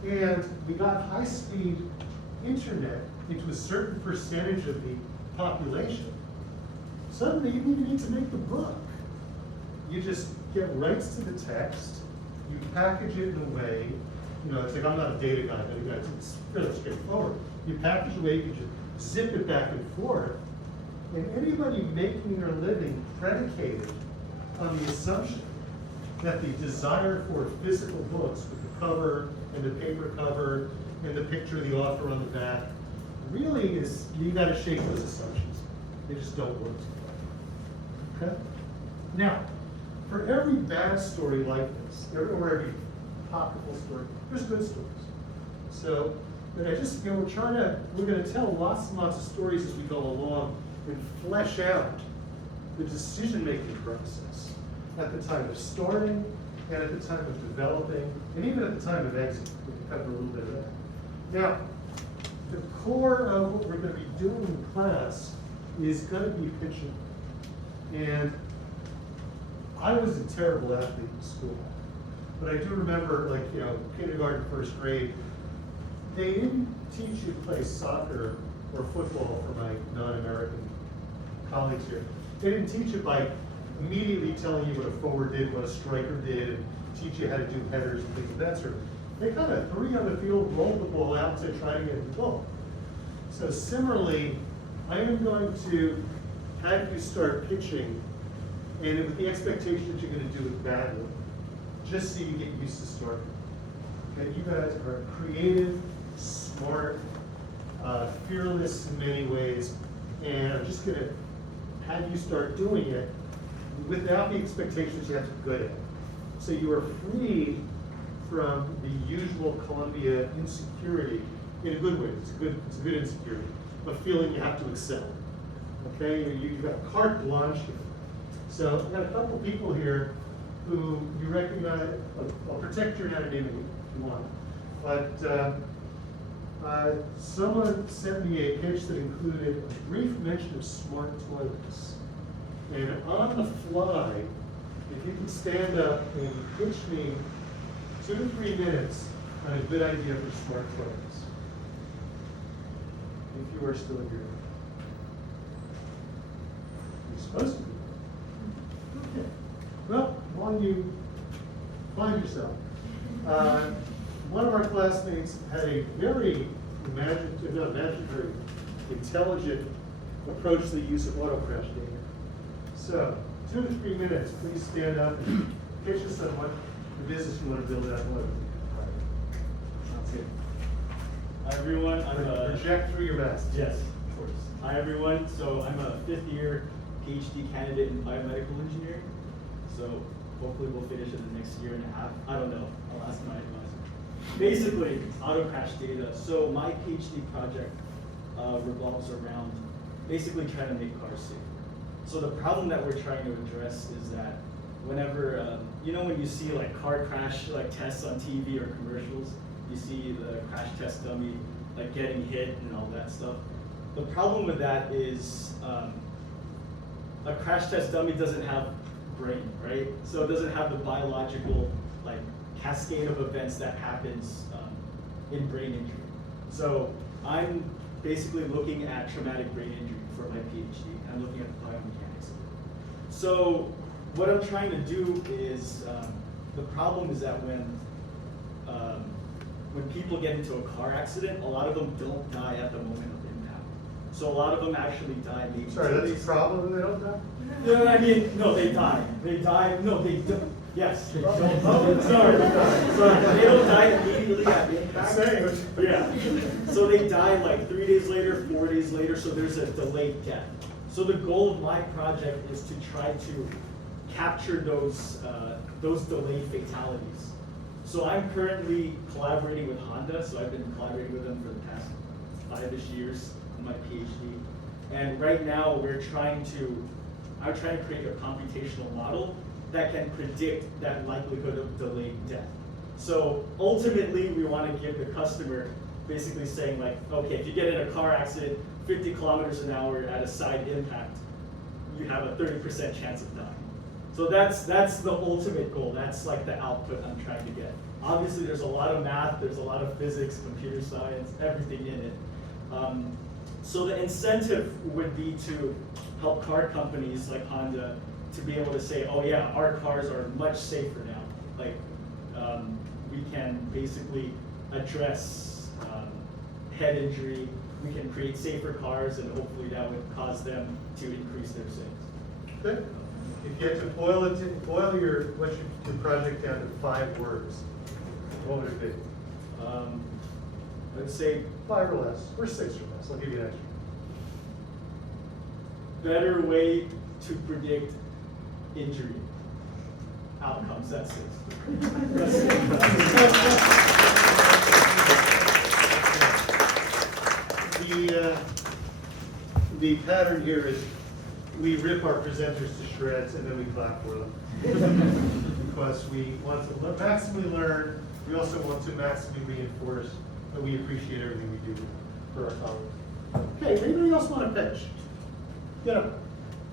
And we got high-speed internet into a certain percentage of the population. Suddenly, you don't even need to make the book. You just get rights to the text, you package it in a way, it's like, I'm not a data guy, but it's fairly straightforward. You package it away, you can just zip it back and forth, and anybody making their living predicated on the assumption that the desire for physical books with the cover and the paper cover and the picture of the author on the back really is, you gotta shake those assumptions. They just don't work together. Okay? Now, for every bad story like this, or every apocryphal story, there's good stories. So, but we're gonna tell lots and lots of stories as we go along and flesh out the decision-making process at the time of starting and at the time of developing, and even at the time of exit. We can cover a little bit of that. Now, the core of what we're going to be doing in class is going to be pitching. And I was a terrible athlete in school, but I do remember, kindergarten, first grade, they didn't teach you to play soccer or football for my non-American colleagues here. They didn't teach it by immediately telling you what a forward did, what a striker did, and teach you how to do headers and things of that sort. They kind of threw you on the field, rolled the ball out, and said, try to get the goal. So similarly, I am going to have you start pitching, and with the expectation that you're going to do it badly, just so you get used to starting. Okay, you guys are creative, smart, fearless in many ways, and I'm just going to have you start doing it without the expectations you have to be good at it. So you are free from the usual Columbia insecurity in a good way. It's a good insecurity, but feeling you have to excel. Okay, you've got carte blanche here. So I've got a couple people here who you recognize. I'll protect your anonymity if you want, but someone sent me a pitch that included a brief mention of smart toilets. And on the fly, if you can stand up and pitch me 2 to 3 minutes on a good idea for smart toilets. If you are still here. You're supposed to be. Okay. Well, while you find yourself, one of our classmates had a very very intelligent approach to the use of auto crash data. So, 2 to 3 minutes, please stand up and pitch us on what the business you want to build out. Sounds good. Hi everyone, Project through your mask. Yes, of course. Hi everyone, so I'm a 5th year PhD candidate in biomedical engineering. So hopefully we'll finish it in the next year and a half. I don't know, I'll ask my advisor. Basically, auto crash data. So my PhD project revolves around basically trying to make cars safer. So the problem that we're trying to address is that whenever, when you see like car crash tests on TV or commercials, you see the crash test dummy getting hit and all that stuff. The problem with that is a crash test dummy doesn't have brain, right? So it doesn't have the biological cascade of events that happens in brain injury. So I'm basically looking at traumatic brain injury for my PhD. I'm looking at the biomechanics of it. So what I'm trying to do is The problem is that when people get into a car accident, a lot of them don't die at the moment of impact. So a lot of them actually die maybe. Sorry, that's a problem, they don't die? No, I mean, no, they die. They die, no, they don't. Yes, they don't. Oh, Sorry. They don't die immediately at impact. Saying. Yeah. So they die like 3 days later, 4 days later, so there's a delayed death. So the goal of my project is to try to capture those delayed fatalities. So I'm currently collaborating with Honda, so I've been collaborating with them for the past 5-ish years in my PhD. And right now I'm trying to create a computational model that can predict that likelihood of delayed death. So ultimately we want to give the customer basically saying like, okay, if you get in a car accident, 50 kilometers an hour at a side impact, you have a 30% chance of dying. So that's the ultimate goal. That's like the output I'm trying to get. Obviously, there's a lot of math, there's a lot of physics, computer science, everything in it. So the incentive would be to help car companies like Honda to be able to say, oh yeah, our cars are much safer now. Like we can basically address head injury. We can create safer cars, and hopefully that would cause them to increase their sales. Good. If you had to boil your project down to 5 words, what would it be? I'd say 5 or less, or 6 or less. I'll give you an extra. better way to predict injury outcomes. That's it. That's it. The pattern here is we rip our presenters to shreds and then we clap for them. Because we want to maximally learn, we also want to maximally reinforce that we appreciate everything we do for our colleagues. Okay, anybody else want to pitch? Get up.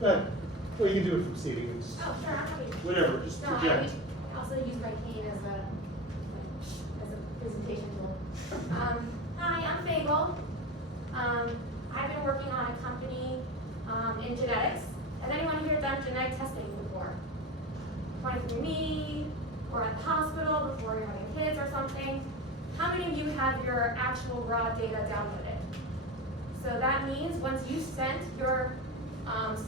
Go ahead. Well, you can do it from seating. It's Oh, sure, I'm happy. whatever, just No, project. I also use my cane as a presentation tool. Hi, I'm Sable. I've been working on a company in genetics. Has anyone here done genetic testing before? 23andMe, or at the hospital before you're having kids or something? How many of you have your actual raw data downloaded? So that means once you sent your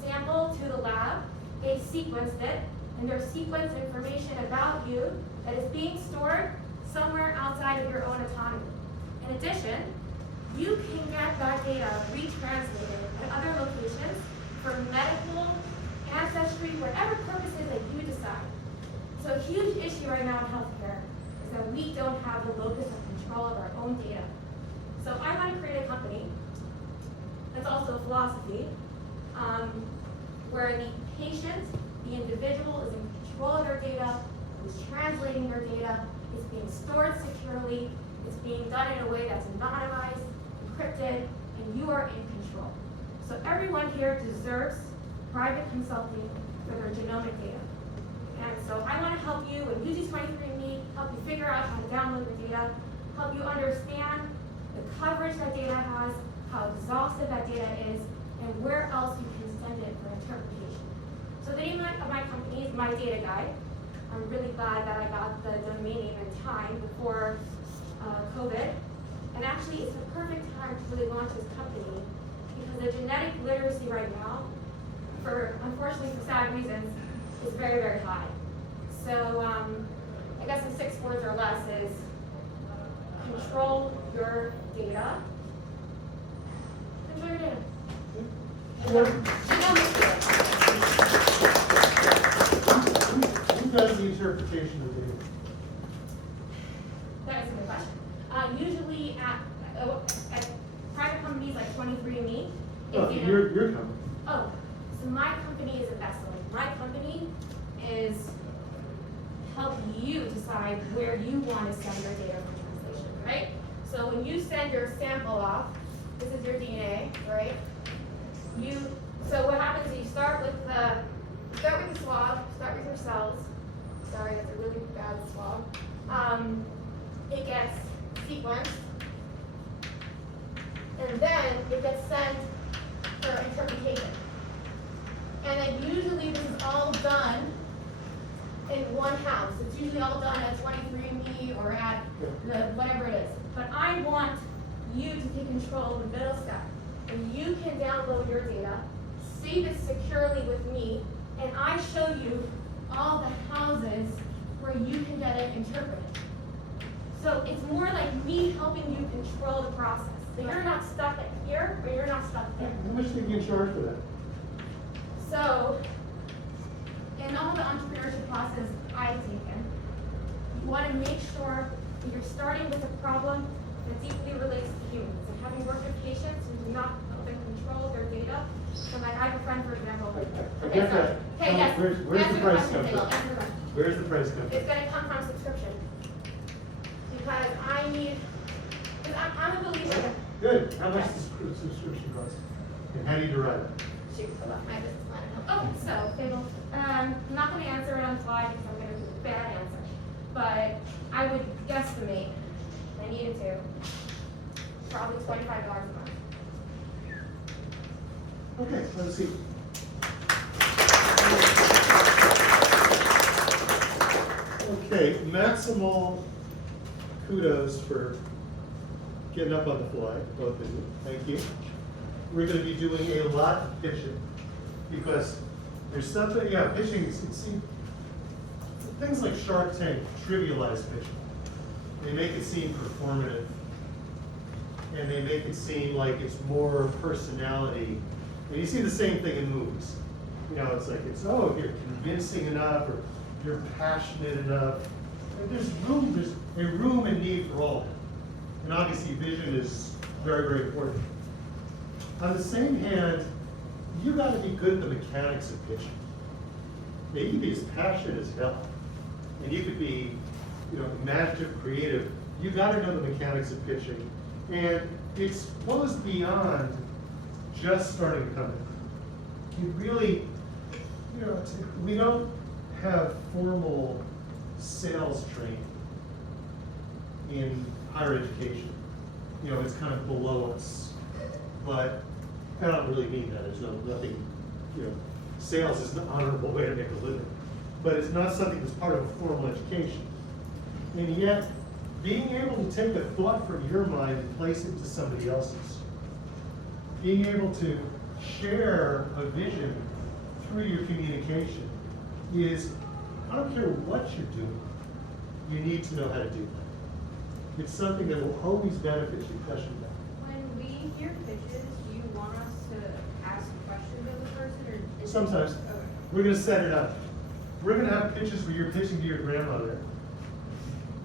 sample to the lab, they sequenced it, and there's sequence information about you that is being stored somewhere outside of your own autonomy. In addition, you can get that data retranslated at other locations for medical, ancestry, whatever purposes that you decide. So a huge issue right now in healthcare is that we don't have the locus of control of our own data. So I want to create a company that's also a philosophy where the patient, the individual, is in control of their data, is translating their data, it's being stored securely, it's being done in a way that's anonymized, encrypted, and you are in control. So everyone here deserves private consulting for their genomic data. And so I want to help you and use 23andMe, help you figure out how to download the data, help you understand the coverage that data has, how exhaustive that data is, and where else you can send it for interpretation. So the name of my company is My Data Guide. I'm really glad that I got the domain name in time before COVID. And actually, it's the perfect time to really launch this company because the genetic literacy right now, unfortunately for sad reasons, is very, very high. So I guess in 6 words or less is control your data. Control your data. Genomic data. Who does the interpretation of data? That is a good question. Usually at private companies like 23andMe, Oh, your company. Oh, so my company is a vessel. My company is help you decide where you want to send your data for translation, right? So when you send your sample off, this is your DNA, right? So what happens is you start with the swab, start with your cells. Sorry, that's a really bad swab. It gets sequenced, and then it gets sent for interpretation. And then usually this is all done in one house. It's usually all done at 23andMe or at the whatever it is. But I want you to take control of the middle step. And you can download your data, save it securely with me, and I show you all the houses where you can get it interpreted. So it's more like me helping you control the process. So you're not stuck at here, or you're not stuck there. How much do you get charged for that? So, in all the entrepreneurship classes I've taken, you want to make sure that you're starting with a problem that deeply relates to humans. And having worked with patients who do not know the control of their data, so like I have a friend, for example. I get that. Okay, yes. Where's Answer the price question, come Sable, from? answer the question. Where's the price come It's from? going to come from subscription. Because I need, because I'm a believer. Good. How much does the subscription cost? And how do you derive it? Shoot, I left my business plan at home. Okay, so, Sable, I'm not going to answer it on the fly because I'm going to do a bad answer. But I would guesstimate, if I needed to, probably $25 a month. Okay, let's see. Okay, maximal kudos for getting up on the fly, both of you. Thank you. We're going to be doing a lot of pitching because there's something, pitching, see, things like Shark Tank trivialize pitching. They make it seem performative and they make it seem like it's more personality. And you see the same thing in movies. It's like, if you're convincing enough or you're passionate enough. And there's a room and need for all of it. And obviously vision is very, very important. On the same hand, you gotta be good at the mechanics of pitching. Now, you can be as passionate as hell. And you could be, imaginative, creative. You gotta know the mechanics of pitching. And it goes beyond just starting a company. You really, we don't have formal sales training in higher education. It's kind of below us. But I don't really mean that. There's nothing, sales is an honorable way to make a living. But it's not something that's part of a formal education. And yet, being able to take a thought from your mind and place it into somebody else's, being able to share a vision through your communication is, I don't care what you're doing, you need to know how to do that. It's something that will always benefit you. Question back. When we hear pitches, do you want us to ask questions of the person, or? is it- Sometimes. Okay. We're going to set it up. We're going to have pitches where you're pitching to your grandmother.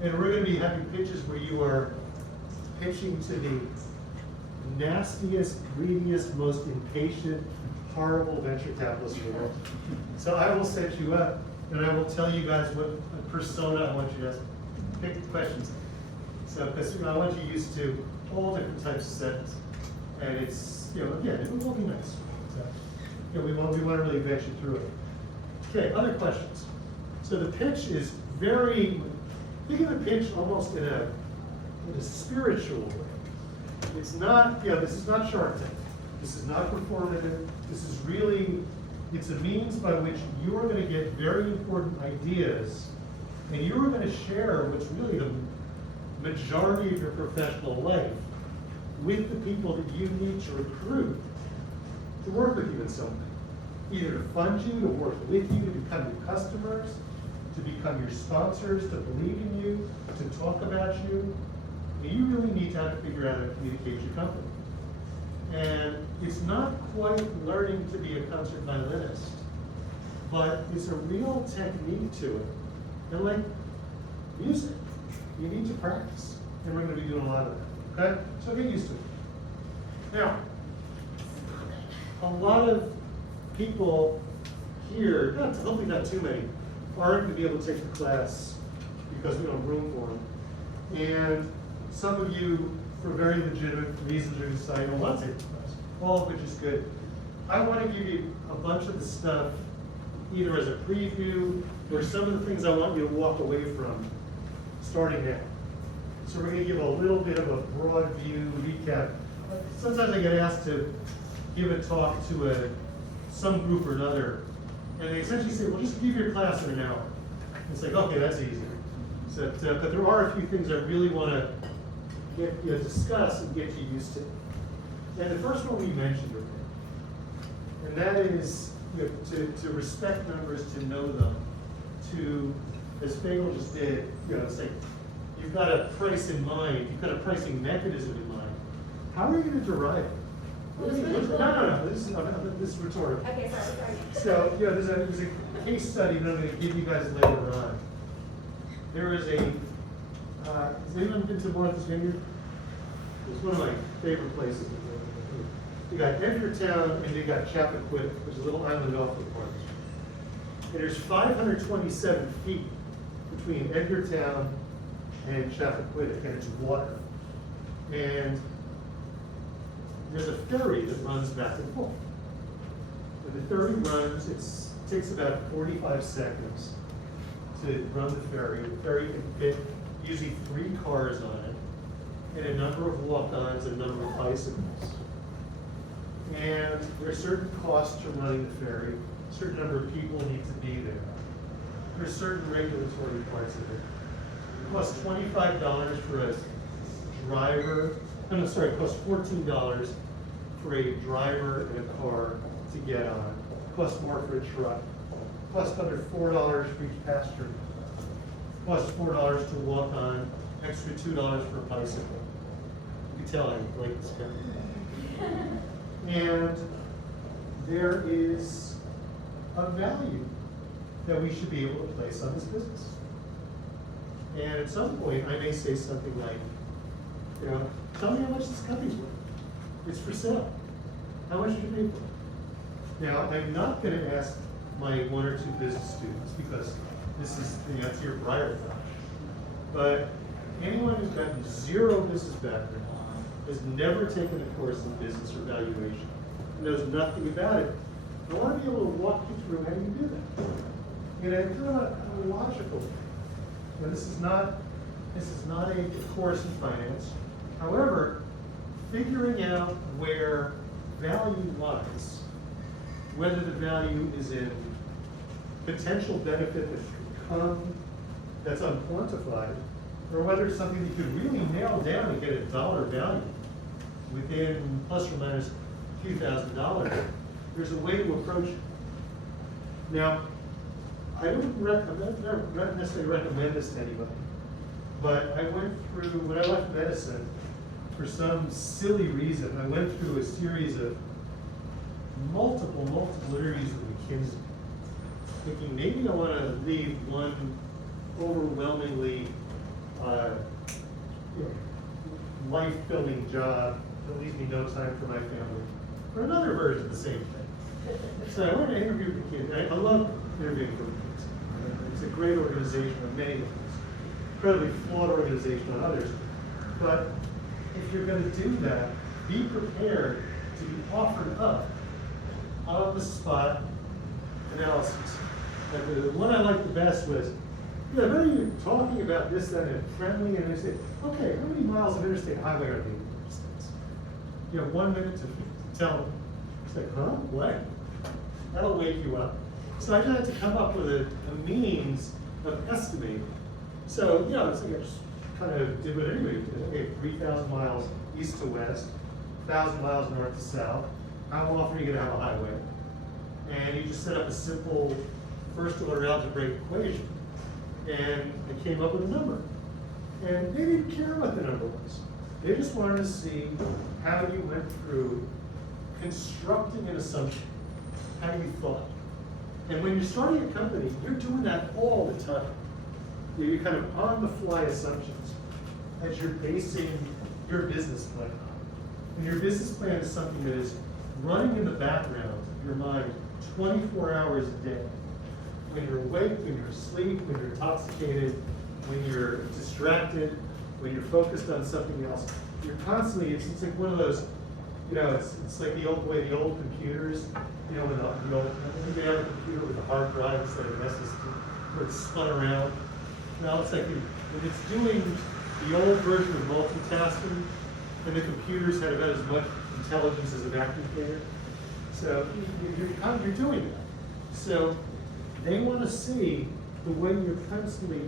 And we're going to be having pitches where you are pitching to the nastiest, greediest, most impatient, horrible venture capitalists in the world. So I will set you up, and I will tell you guys what persona I want you to pick questions. So, because I want you used to all different types of settings. And it's, again, it will be nice. So, we want to really vet you through it. Okay, other questions? So the pitch is very, think of the pitch almost in a spiritual way. It's not, this is not Shark Tank. This is not performative. This is really, it's a means by which you are going to get very important ideas and you are going to share what's really the majority of your professional life with the people that you need to recruit to work with you in some way. Either to fund you, to work with you, to become your customers, to become your sponsors, to believe in you, to talk about you. And you really need to have to figure out how to communicate your company. And it's not quite learning to be a concert violinist, but it's a real technique to it. And like music, you need to practice. And we're going to be doing a lot of that, okay? So get used to it. Now, a lot of people here, hopefully not too many, aren't going to be able to take the class because we don't have room for them. And some of you, for very legitimate reasons, are deciding, I want to take the class, all of which is good. I want to give you a bunch of the stuff either as a preview or some of the things I want you to walk away from starting now. So we're going to give a little bit of a broad view recap. Sometimes I get asked to give a talk to some group or another, and they essentially say, well, just give your class in an hour. It's like, okay, that's easy. So, but there are a few things I really want to discuss and get you used to. And the first one we mentioned already, and that is to respect numbers, to know them, to, as Sable just did, it's like you've got a price in mind, you've got a pricing mechanism in mind. How are you going to derive it? Well, it's really cool. No, this is rhetorical. Okay, sorry. So, there's a case study that I'm going to give you guys later on. There is has anyone been to Martha's Vineyard? It's one of my favorite places. You got Edgartown and you got Chappaquiddick, which is a little island off of Martha's Vineyard. And there's 527 feet between Edgartown and Chappaquiddick, and it's water. And there's a ferry that runs back and forth. When the ferry runs, it takes about 45 seconds to run the ferry. The ferry can fit usually 3 cars on it, and a number of walk-ons, and a number of bicycles. And there are certain costs to running the ferry. A certain number of people need to be there. There are certain regulatory parts of it. It costs $25 for a driver. It costs $14 for a driver and a car to get on. It costs more for a truck. It costs another $4 for each passenger. It costs $4 to walk on, extra $2 for a bicycle. You can tell I like this guy. And there is a value that we should be able to place on this business. And at some point, I may say something like, tell me how much this company's worth. It's for sale. How much did you pay for it? Now, I'm not going to ask my 1 or 2 business students because this is, it's your briar patch. But anyone who's gotten 0 business background, has never taken a course in business or valuation, knows nothing about it, I want to be able to walk you through how you do that. It's kind of a logical thing. This is not a course in finance. However, figuring out where value lies, whether the value is in potential benefit that could come that's unquantified, or whether it's something that you could really nail down and get a dollar value within plus or minus a few $1,000s, there's a way to approach it. Now, I don't not necessarily recommend this to anybody, but I went through, when I left medicine, for some silly reason, I went through a series of multiple interviews with McKinsey, thinking maybe I want to leave one overwhelmingly life-filling job that leaves me no time for my family, for another version of the same thing. So I went to interview with McKinsey. I love interviewing for McKinsey. It's a great organization on many levels, incredibly flawed organization on others. But if you're going to do that, be prepared to be offered up on-the-spot analysis. And the one I liked the best was, when are you talking about this, that, and friendly? And they say, okay, how many miles of interstate highway are there in the United States? You have 1 minute to tell them. It's like, huh? What? That'll wake you up. So I just had to come up with a means of estimating. So, it's like I just kind of did what anybody did. Okay, 3,000 miles east to west, 1,000 miles north to south. How often are you going to have a highway? And you just set up a simple first-order algebraic equation. And I came up with a number. And they didn't care what the number was. They just wanted to see how you went through constructing an assumption, how you thought. And when you're starting a company, you're doing that all the time. You're kind of on-the-fly assumptions as you're basing your business plan on. And your business plan is something that is running in the background of your mind 24 hours a day. When you're awake, when you're asleep, when you're intoxicated, when you're distracted, when you're focused on something else, you're constantly, it's like one of those, it's like the old computers, when they have a computer with a hard drive instead of an SSD, where it's spun around. Now it's like when it's doing the old version of multitasking, and the computers had about as much intelligence as a vacuum cleaner. So you're doing that. So they want to see the way you're constantly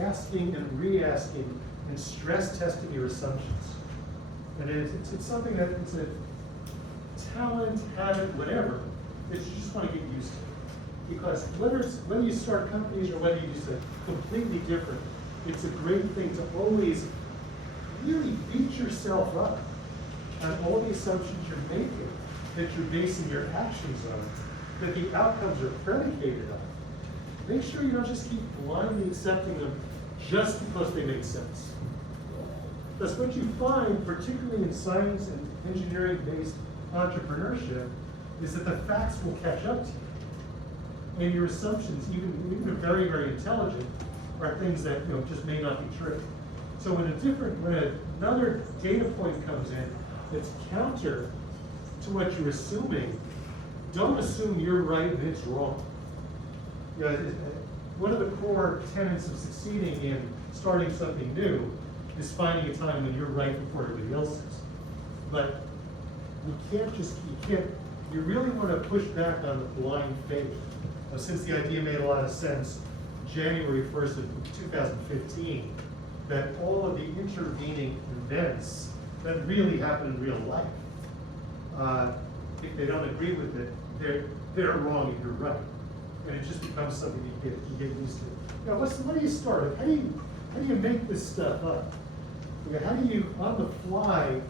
asking and re-asking and stress testing your assumptions. And it's something that it's a talent, habit, whatever, that you just want to get used to. Because whether you start companies or whether you do something completely different, it's a great thing to always really beat yourself up on all the assumptions you're making, that you're basing your actions on, that the outcomes are predicated on. Make sure you don't just keep blindly accepting them just because they make sense. Because what you find, particularly in science and engineering-based entrepreneurship, is that the facts will catch up to you. And your assumptions, even if very, very intelligent, are things that just may not be true. So when another data point comes in that's counter to what you're assuming, don't assume you're right and it's wrong. One of the core tenets of succeeding in starting something new is finding a time when you're right before everybody else is. But you really want to push back on the blind faith. Since the idea made a lot of sense, January 1st of 2015, that all of the intervening events that really happen in real life, if they don't agree with it, they're wrong and you're right. And it just becomes something you get used to. Now, what do you start? How do you make this stuff up? How do you, on the fly,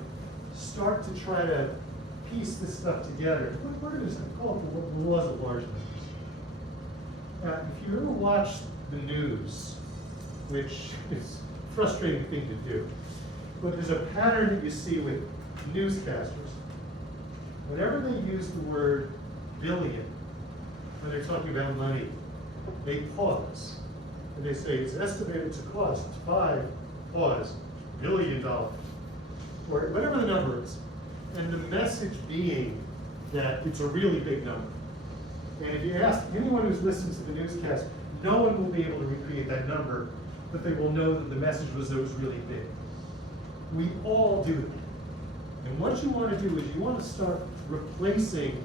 start to try to piece this stuff together? What are these called? The laws of large numbers. If you ever watch the news, which is a frustrating thing to do, but there's a pattern that you see with newscasters. Whenever they use the word billion, when they're talking about money, they pause. And they say it's estimated to cost $5 billion, or whatever the number is. And the message being that it's a really big number. And if you ask anyone who's listened to the newscast, no one will be able to recreate that number, but they will know that the message was that it was really big. We all do that. And what you want to do is you want to start replacing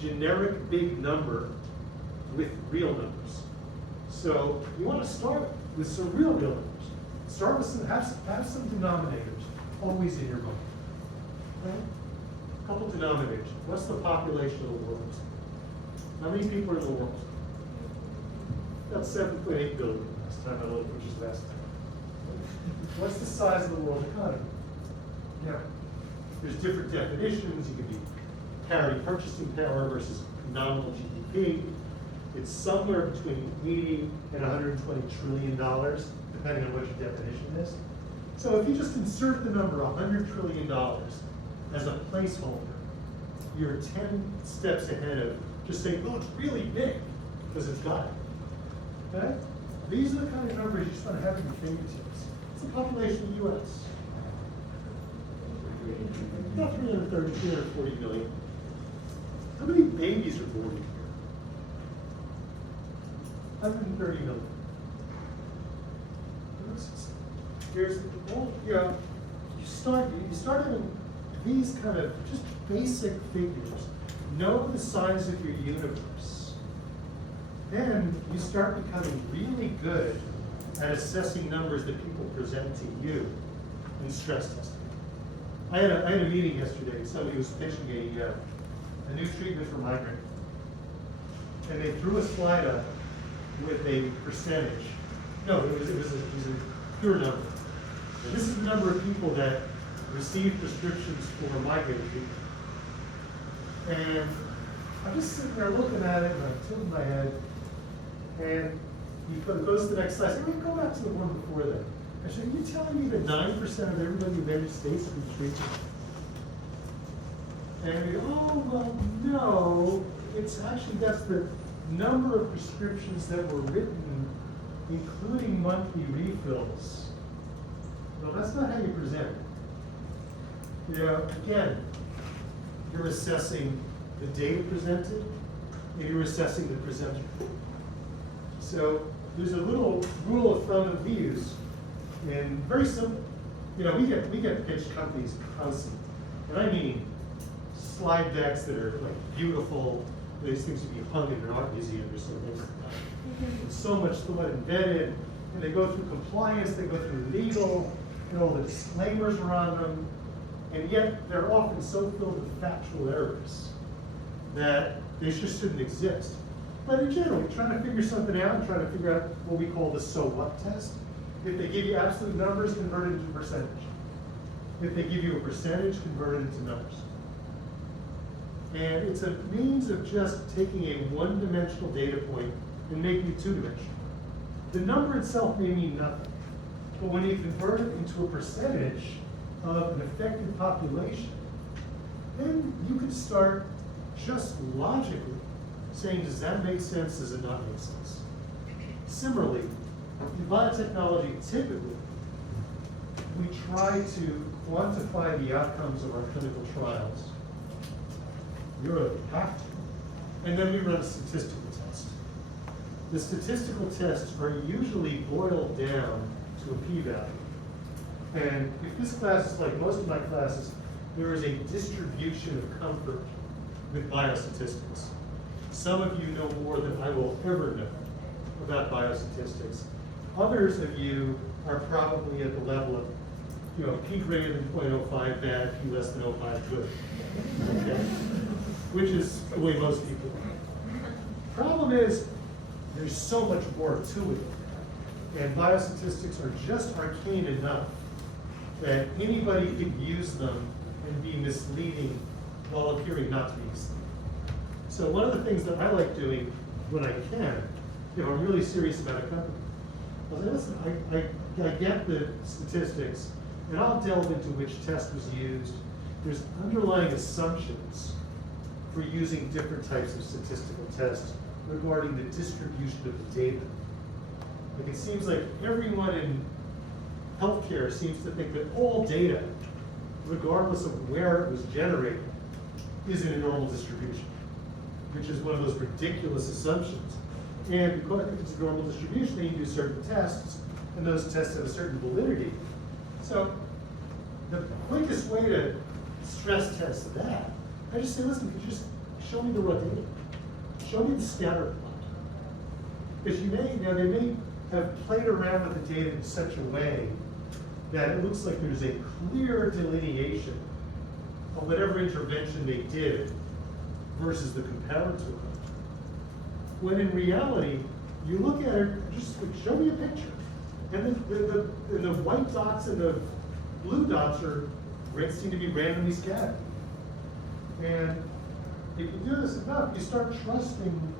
generic big number with real numbers. So you want to start with some real numbers. Start with have some denominators always in your mind. Okay? A couple denominators. What's the population of the world? How many people are in the world? About 7.8 billion last time I looked, which is last time. What's the size of the world economy? Now, there's different definitions. You can carry purchasing power versus nominal GDP. It's somewhere between 80 and 120 trillion dollars, depending on what your definition is. So if you just insert the number $100 trillion as a placeholder, you're 10 steps ahead of just saying, oh, it's really big, because it's got it. Okay? These are the kind of numbers you just want to have at your fingertips. It's the population of the U.S. About 330, 340 million. How many babies are born here? 130 million. Here's you start having these kind of just basic figures. Know the size of your universe. Then you start becoming really good at assessing numbers that people present to you in stress testing. I had a meeting yesterday. Somebody was pitching a new treatment for migraine. And they threw a slide up with a percentage. No, it was a pure number. And this is the number of people that receive prescriptions for migraine treatment. And I'm just sitting there looking at it, and I'm tilting my head. And he goes to the next slide. I said, "Wait, go back to the one before that." I said, "Are you telling me that 9% of everybody in the United States will be treated?" And we go, "Oh, well, no. It's actually, that's the number of prescriptions that were written, including monthly refills." Well, that's not how you present it. Again, you're assessing the data presented, and you're assessing the presenter. So there's a little rule of thumb that we use, and very simple. We get pitched companies constantly, and I mean slide decks that are like beautiful. These things would be hung in an art museum or something like that. There's so much thought embedded, and they go through compliance, they go through legal, and all the disclaimers around them, and yet they're often so filled with factual errors that they just shouldn't exist. But in general, trying to figure something out and trying to figure out what we call the so what test. If they give you absolute numbers, convert it into percentage. If they give you a percentage, convert it into numbers. And it's a means of just taking a one-dimensional data point and making it two-dimensional. The number itself may mean nothing, but when you convert it into a percentage of an affected population, then you can start just logically saying, does that make sense, does it not make sense? Similarly, in biotechnology, typically, we try to quantify the outcomes of our clinical trials. We really have to. And then we run a statistical test. The statistical tests are usually boiled down to a p-value. And if this class is like most of my classes, there is a distribution of comfort with biostatistics. Some of you know more than I will ever know about biostatistics. Others of you are probably at the level of, p greater than 0.05 bad, p less than 0.05 good. Okay? Which is the way most people are. Problem is, there's so much more to it. And biostatistics are just arcane enough that anybody could use them and be misleading while appearing not to be misleading. So one of the things that I like doing when I can, if I'm really serious about a company, I'll say, listen, I get the statistics, and I'll delve into which test was used. There's underlying assumptions for using different types of statistical tests regarding the distribution of the data. Like it seems like everyone in healthcare seems to think that all data, regardless of where it was generated, is in a normal distribution, which is one of those ridiculous assumptions. And because if it's a normal distribution, then you do certain tests, and those tests have a certain validity. So the quickest way to stress test that, I just say, listen, could you just show me the raw data? Show me the scatter plot. Because they may have played around with the data in such a way that it looks like there's a clear delineation of whatever intervention they did versus the comparator. When in reality, you look at it, just show me a picture. And the white dots and the blue dots seem to be randomly scattered. And if you do this enough, you start trusting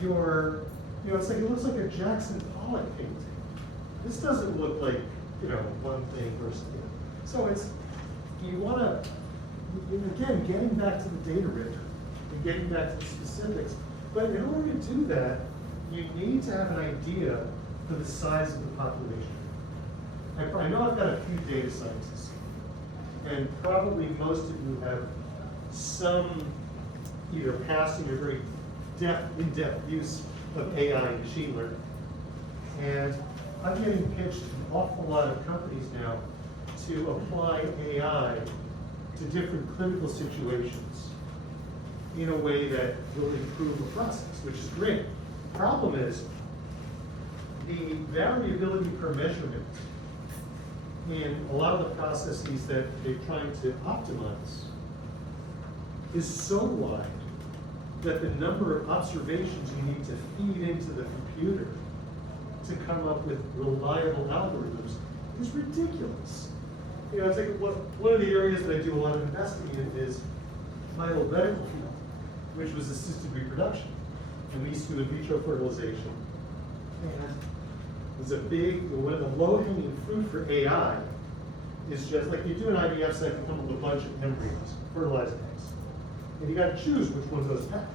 your, it's like it looks like a Jackson Pollock painting. This doesn't look like, one thing versus the other. So you want to, again, getting back to the data rich and getting back to the specifics. But in order to do that, you need to have an idea for the size of the population. I know I've got a few data scientists, and probably most of you have some either passing or very in-depth use of AI and machine learning. And I'm getting pitched an awful lot of companies now to apply AI to different clinical situations in a way that will improve the process, which is great. Problem is, the variability per measurement in a lot of the processes that they're trying to optimize is so wide that the number of observations you need to feed into the computer to come up with reliable algorithms is ridiculous. It's like one of the areas that I do a lot of investing in is my old medical field, which was assisted reproduction. And we used to do in vitro fertilization. And it was one of the low-hanging fruit for AI is just like you do an IVF cycle, come up with a bunch of embryos, fertilized eggs. And you got to choose which one goes back.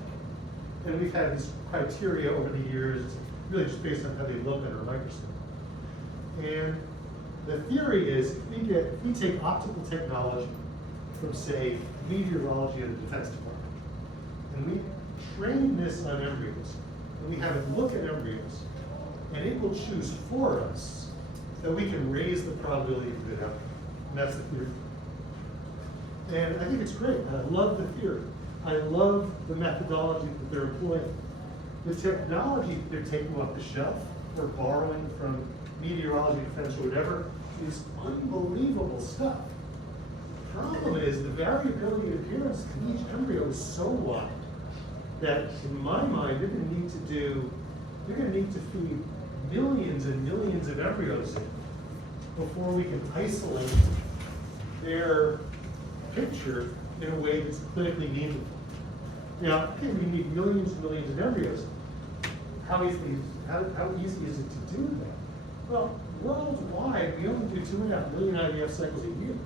And we've had these criteria over the years, really just based on how they look under a microscope. And the theory is, if we take optical technology from, say, meteorology of the Defense Department, and we train this on embryos, and we have it look at embryos, and it will choose for us that we can raise the probability of good outcome. And that's the theory. And I think it's great. I love the theory. I love the methodology that they're employing. The technology they're taking off the shelf or borrowing from meteorology, defense, or whatever is unbelievable stuff. The problem is the variability in appearance in each embryo is so wide that in my mind they're going to need to feed millions and millions of embryos in before we can isolate their picture in a way that's clinically meaningful. Now, okay, we need millions and millions of embryos. How easy is it to do that? Well, worldwide, we only do 2.5 million IVF cycles a year.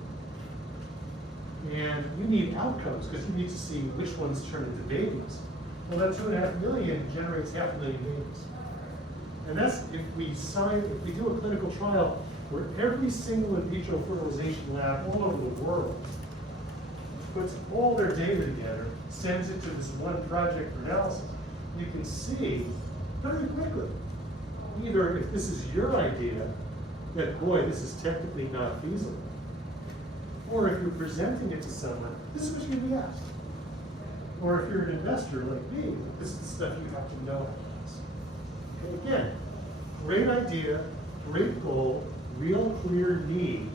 And you need outcomes because you need to see which ones turn into babies. Well, that 2.5 million generates 500,000 babies. And that's if we do a clinical trial where every single in vitro fertilization lab all over the world puts all their data together, sends it to this one project for analysis, you can see very quickly, either if this is your idea, that boy, this is technically not feasible, or if you're presenting it to someone, this is what you're gonna be asked. Or if you're an investor like me, this is the stuff you have to know how to ask. Okay, again, great idea, great goal, real clear need.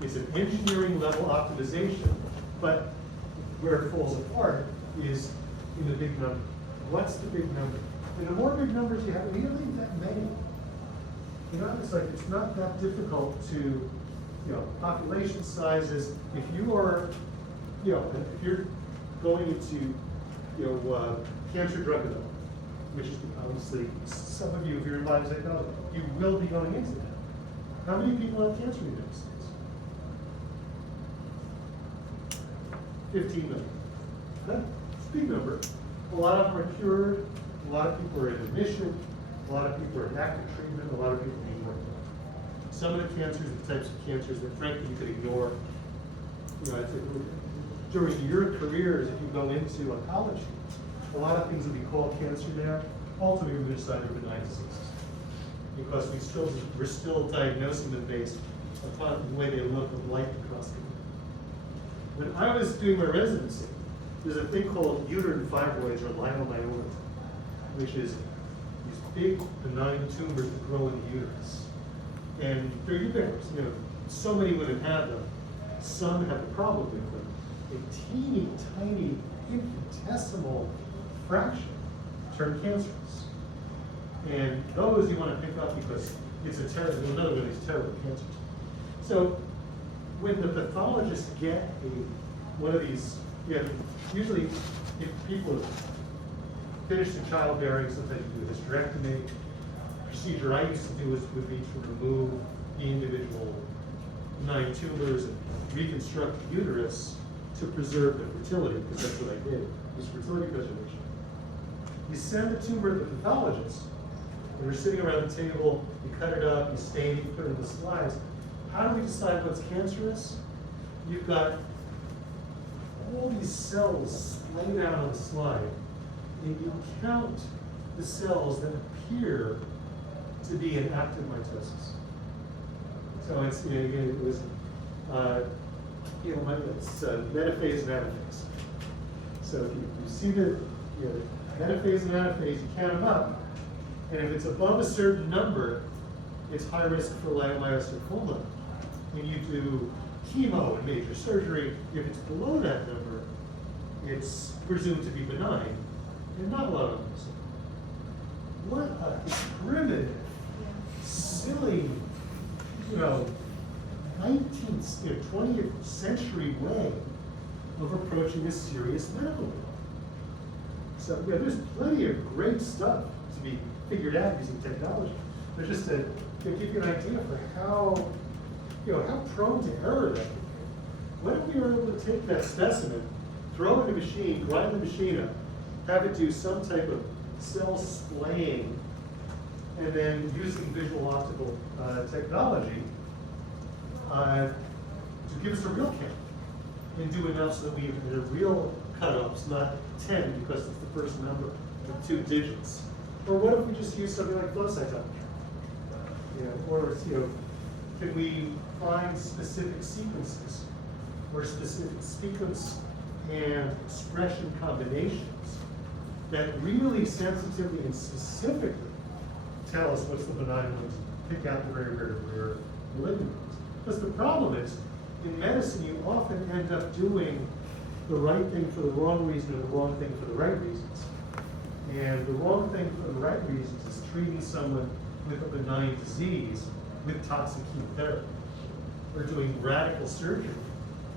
It's an engineering level optimization, but where it falls apart is in the big number. What's the big number? And the more big numbers you have, we don't need that many. You know, it's like, it's not that difficult to, population sizes. If you are, if you're going into, cancer drug development, which is obviously some of you, if you're in biotechnology, you will be going into that. How many people have cancer in the United States? 15 million. Okay? It's a big number. A lot of them are cured. A lot of people are in remission. A lot of people are in active treatment. A lot of people need more. Some of the cancers are the types of cancers that, frankly, you could ignore. During your careers, if you go into oncology, a lot of things that we call cancer now, ultimately we're going to decide they're benign diseases. Because we're still diagnosing them based upon the way they look with light microscopy. When I was doing my residency, there's a thing called uterine fibroids or leiomyoma, which is these big benign tumors that grow in the uterus. And they're ubiquitous. So many women have them. Some have a problem with them. A teeny tiny infinitesimal fraction turn cancerous. And those you want to pick up because it's another one of these terrible cancers. So when the pathologists get one of these, usually if people have finished in childbearing, sometimes you do a hysterectomy. Procedure I used to do would be to remove the individual benign tumors and reconstruct the uterus to preserve the fertility, because that's what I did, was fertility preservation. You send the tumor to the pathologist, and we're sitting around the table, you cut it up, you stain it, you put it in the slides. How do we decide what's cancerous? You've got all these cells splayed out on the slide, and you count the cells that appear to be in active mitosis. So it's, it was, it's metaphase and anaphase. So if you see the metaphase and anaphase, you count them up, and if it's above a certain number, it's high risk for leiomyosarcoma. And you do chemo and major surgery. If it's below that number, it's presumed to be benign and not a lot of them. What a primitive, silly, 19th, 20th century way of approaching a serious medical problem. So there's plenty of great stuff to be figured out using technology. But just to give you an idea for how prone to error that would be. What if we were able to take that specimen, throw it in a machine, grind the machine up, have it do some type of cell splaying, and then using visual optical technology to give us a real count and do enough so that we have a real cutoffs, not 10 because it's the first number of 2 digits. Or what if we just use something like flow cytometry? Or can we find specific sequences or specific sequence and expression combinations that really sensitively and specifically tell us what's the benign ones, pick out the very, very rare malignant ones. Because the problem is, in medicine, you often end up doing the right thing for the wrong reason and the wrong thing for the right reasons. And the wrong thing for the right reasons is treating someone with a benign disease with toxic chemotherapy, or doing radical surgery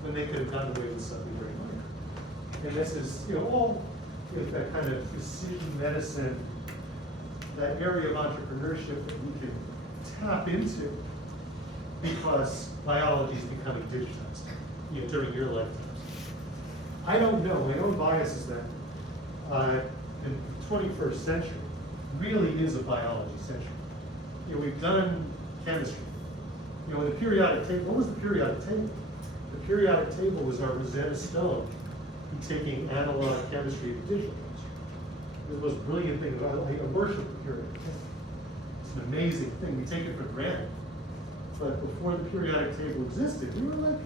when they could have gotten away with something very minor. And this is, all that kind of precision medicine, that area of entrepreneurship that we can tap into because biology is becoming digitized, during your lifetime. I don't know, my own bias is that in the 21st century really is a biology century. We've done chemistry. The periodic table, what was the periodic table? The periodic table was our Rosetta Stone in taking analog chemistry to digital chemistry. It was the most brilliant thing. I worship the periodic table. It's an amazing thing. We take it for granted. But before the periodic table existed, we were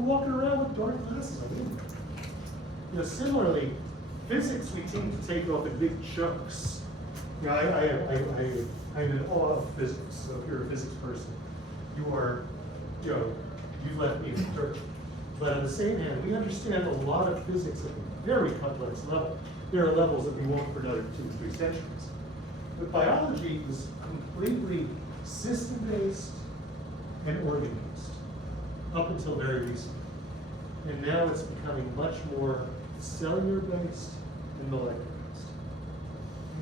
walking around with dark glasses on. Similarly, physics we tend to take off in big chunks. I'm in awe of physics. So if you're a physics person, you are, you've left me in the dirt. But on the same hand, we understand a lot of physics at a very complex level. There are levels that we won't for another 2 or 3 centuries. But biology was completely system-based and organ-based up until very recently. And now it's becoming much more cellular-based and molecular-based.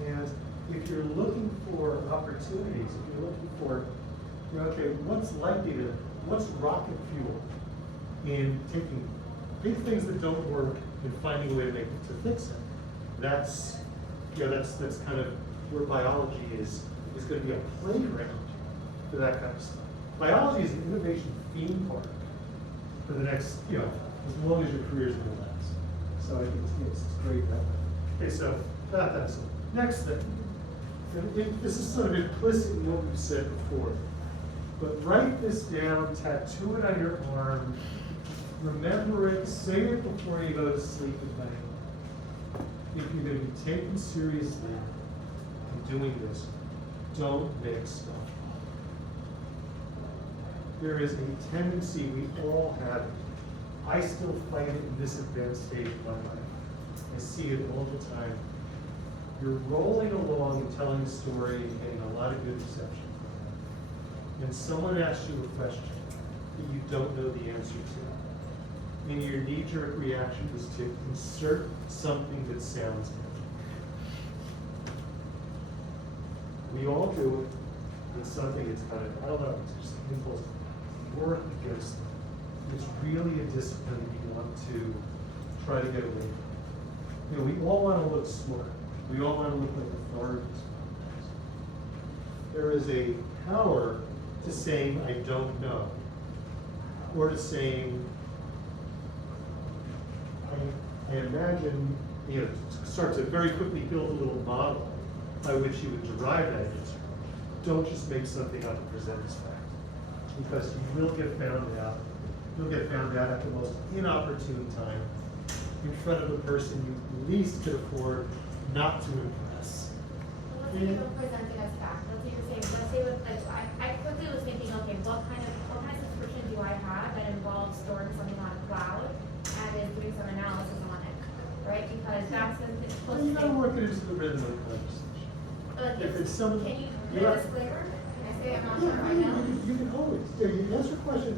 And if you're looking for opportunities, if you're looking for, okay, what's rocket fuel in taking big things that don't work and finding a way to fix them? That's kind of where biology is going to be a playground for that kind of stuff. Biology is an innovation theme park for the next, as long as your career is going to last. So I think it's great that way. Okay, so that's it. Next thing. This is sort of implicit in what we've said before, but write this down, tattoo it on your arm, remember it, say it before you go to sleep at night. If you're going to be taken seriously in doing this, don't make stuff up. There is a tendency, we all have it. I still fight it in this advanced stage of my life. I see it all the time. You're rolling along and telling a story and getting a lot of good reception from it. And someone asks you a question that you don't know the answer to. And your knee-jerk reaction is to insert something that sounds good. We all do it. It's something that's kind of, I don't know, it's just an impulse. Work against it. It's really a discipline that you want to try to get away from. We all want to look smart. We all want to look like authorities. There is a power to saying, I don't know, or to saying, I imagine, start to very quickly build a little model by which you would derive that answer. Don't just make something up and present as fact, because you will get found out. You'll get found out at the most inopportune time in front of the person you least could afford not to impress. Well, let's say you don't present it as fact. Let's say I quickly was thinking, okay, what kind of subscription do I have that involves storing something on a cloud and is doing some analysis on it, right? Because that's it's supposed You to gotta be. work it into the rhythm of the conversation. If it's some, Can you you do a know- disclaimer? Can I say I'm not Yeah, sure right now? you can always, you ask your question.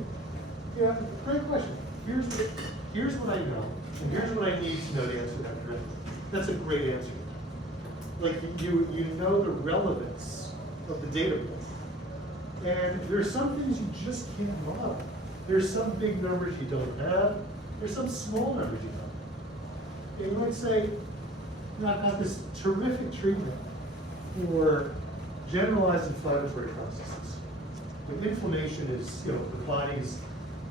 Yeah, great question. Here's what I know, and here's what I need to know to answer that correctly. That's a great answer. Like you know the relevance of the data. And there's some things you just can't model. There's some big numbers you don't have. There's some small numbers you don't have. And you might say, I've got this terrific treatment for generalized inflammatory processes. When inflammation is, the body's,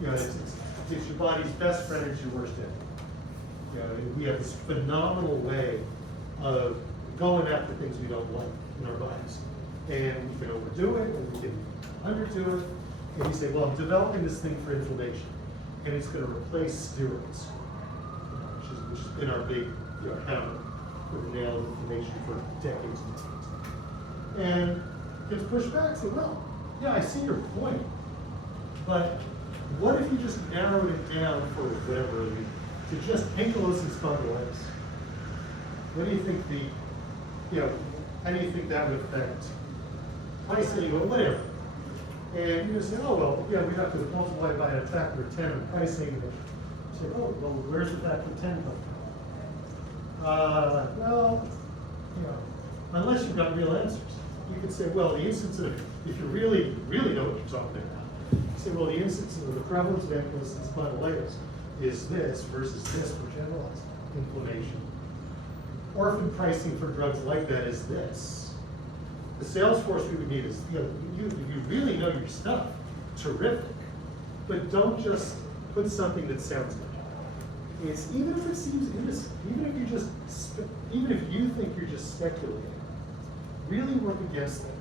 it's your body's best friend, it's your worst enemy. We have this phenomenal way of going after things we don't like in our bodies. And we can overdo it, and we can underdo it. And we say, well, I'm developing this thing for inflammation, and it's going to replace steroids, which has been our big counter. sort of nailed information for decades and decades. And gets pushed back and say, well, yeah, I see your point, but what if you just narrowed it down for whatever reason to just ankylosing spondylitis? What do you think how do you think that would affect pricing or whatever? And you just say, oh, well, yeah, we have to multiply by a factor of 10 in pricing. And you say, oh, well, where's the factor of 10 come from? Well, unless you've got real answers. You could say, well, the instance of, if you really know what you're talking about, you say, well, the instance of the prevalence of ankylosing spondylitis is this versus this for generalized inflammation. Orphan pricing for drugs like that is this. The sales force we would need is, you really know your stuff, terrific, but don't just put something that sounds good. It's, even if it seems innocent, even if you think you're just speculating, really work against them.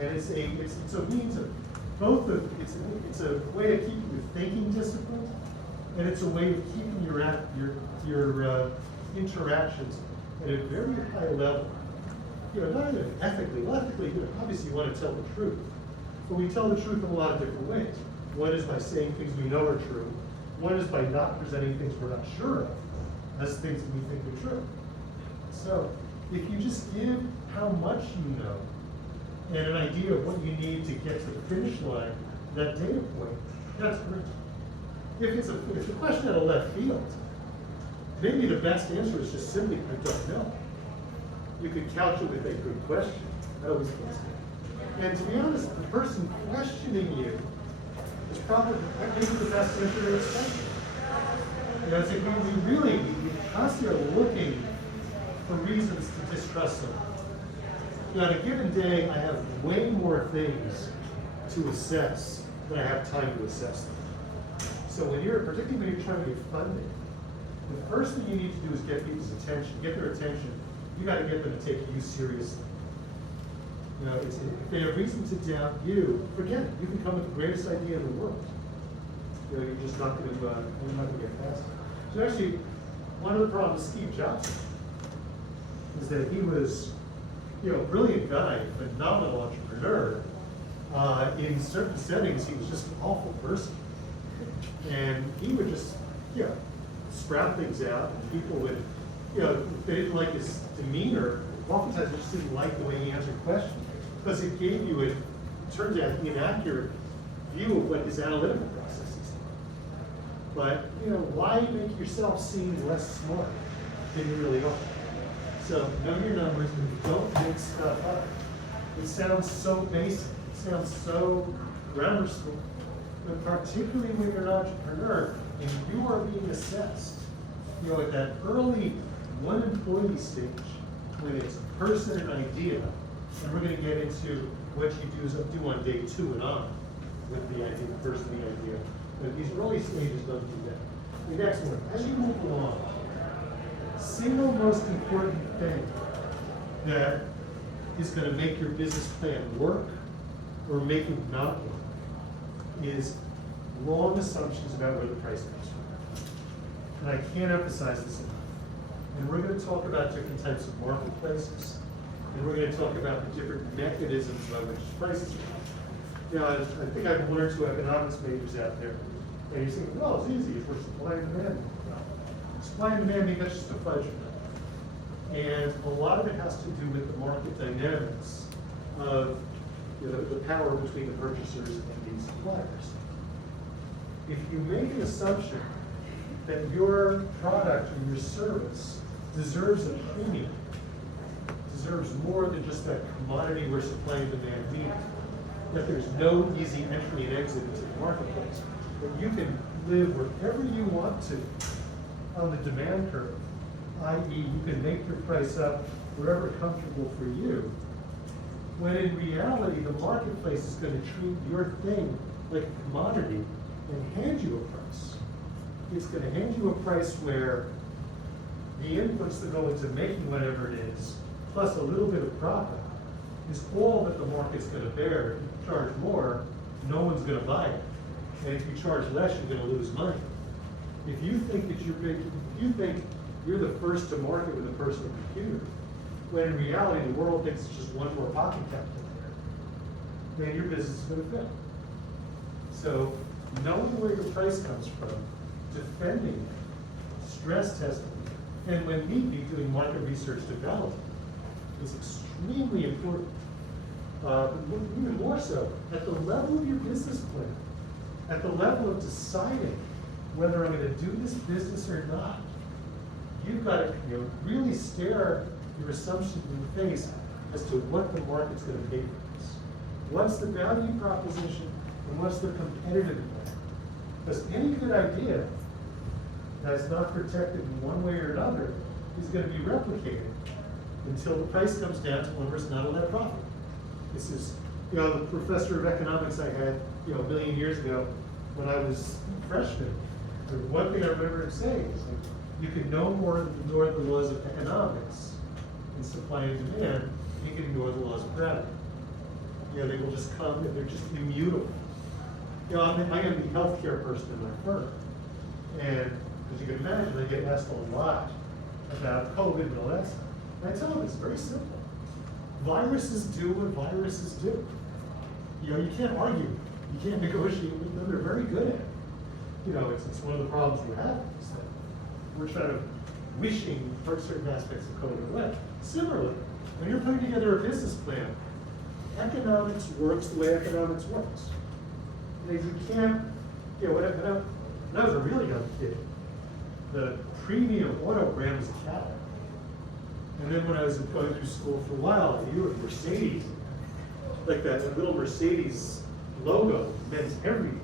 And it's a means of both of, it's a way of keeping your thinking disciplined, and it's a way of keeping your interactions at a very high level. Not even ethically. Well, ethically, obviously you want to tell the truth, but we tell the truth in a lot of different ways. One is by saying things we know are true. One is by not presenting things we're not sure of as things that we think are true. So if you just give how much you know and an idea of what you need to get to the finish line, that data point, that's great. If it's a question out of left field, maybe the best answer is just simply, I don't know. You could couch it with a good question. That always feels good. And to be honest, the person questioning you is probably maybe the best answer to expect. It's like we constantly are looking for reasons to distrust someone. On a given day, I have way more things to assess than I have time to assess them. So particularly when you're trying to get funding, the first thing you need to do is get people's attention, get their attention. You got to get them to take you seriously. If they have reason to doubt you, forget it. You can come with the greatest idea in the world. You're just not going to get past it. So actually, one of the problems with Steve Jobs is that he was, brilliant guy, phenomenal entrepreneur. In certain settings, he was just an awful person, and he would just, sprout things out, and people would. If they didn't like his demeanor, oftentimes they just didn't like the way he answered questions, because it gave you it turns out an inaccurate view of what his analytical process is. But why make yourself seem less smart than you really are? So know your numbers and don't make stuff up. It sounds so basic, it sounds so grammar school, but particularly when you're an entrepreneur and you are being assessed, at that early one employee stage, when it's a person and idea, and we're going to get into what you do on day 2 and on with the idea, the person, the idea. But these early stages don't do that. The next one, as you move along, single most important thing that is going to make your business plan work or make it not work is wrong assumptions about where the price comes from. And I can't emphasize this enough. And we're going to talk about different types of marketplaces, and we're going to talk about the different mechanisms by which prices are. I think I have 1 or 2 economics majors out there, and you think, well, it's easy if we're supply and demand. No. Supply and demand, that's just a fudge number. And a lot of it has to do with the market dynamics of the power between the purchasers and the suppliers. If you make an assumption that your product or your service deserves a premium, deserves more than just that commodity where supply and demand meet, that there's no easy entry and exit into the marketplace, that you can live wherever you want to on the demand curve, i.e. you can make your price up wherever comfortable for you, when in reality the marketplace is going to treat your thing like a commodity and hand you a price. It's going to hand you a price where the inputs that go into making whatever it is, plus a little bit of profit, is all that the market's going to bear. If you charge more, no one's going to buy it. And if you charge less, you're going to lose money. If you think that if you think you're the first to market with a personal computer. When in reality, the world thinks it's just one more pocket calculator, then your business is going to fail. So knowing where your price comes from, defending it, stress testing it, and when need be, doing market research development is extremely important. But even more so, at the level of your business plan, at the level of deciding whether I'm going to do this business or not, you've got to really stare your assumptions in the face as to what the market's going to pay for this. What's the value proposition and what's the competitive advantage? Because any good idea that's not protected in one way or another is going to be replicated until the price comes down to one where it's not all that profitable. This is, the professor of economics I had, a million years ago when I was a freshman. The one thing I remember him saying is, you can no more ignore the laws of economics and supply and demand, you can ignore the laws of gravity. They will just come and they're just immutable. I am the healthcare person in my firm. And as you can imagine, I get asked a lot about COVID and all that stuff. And I tell them it's very simple. Viruses do what viruses do. You can't argue. You can't negotiate with them. They're very good at it. It's one of the problems we have is that we're trying to wishing for certain aspects of COVID away. Similarly, when you're putting together a business plan, economics works the way economics works. You can't, when I was a really young kid, the premium auto brand was a Cadillac. And then when I was going through school for a while, I knew of Mercedes. Like that little Mercedes logo meant everything.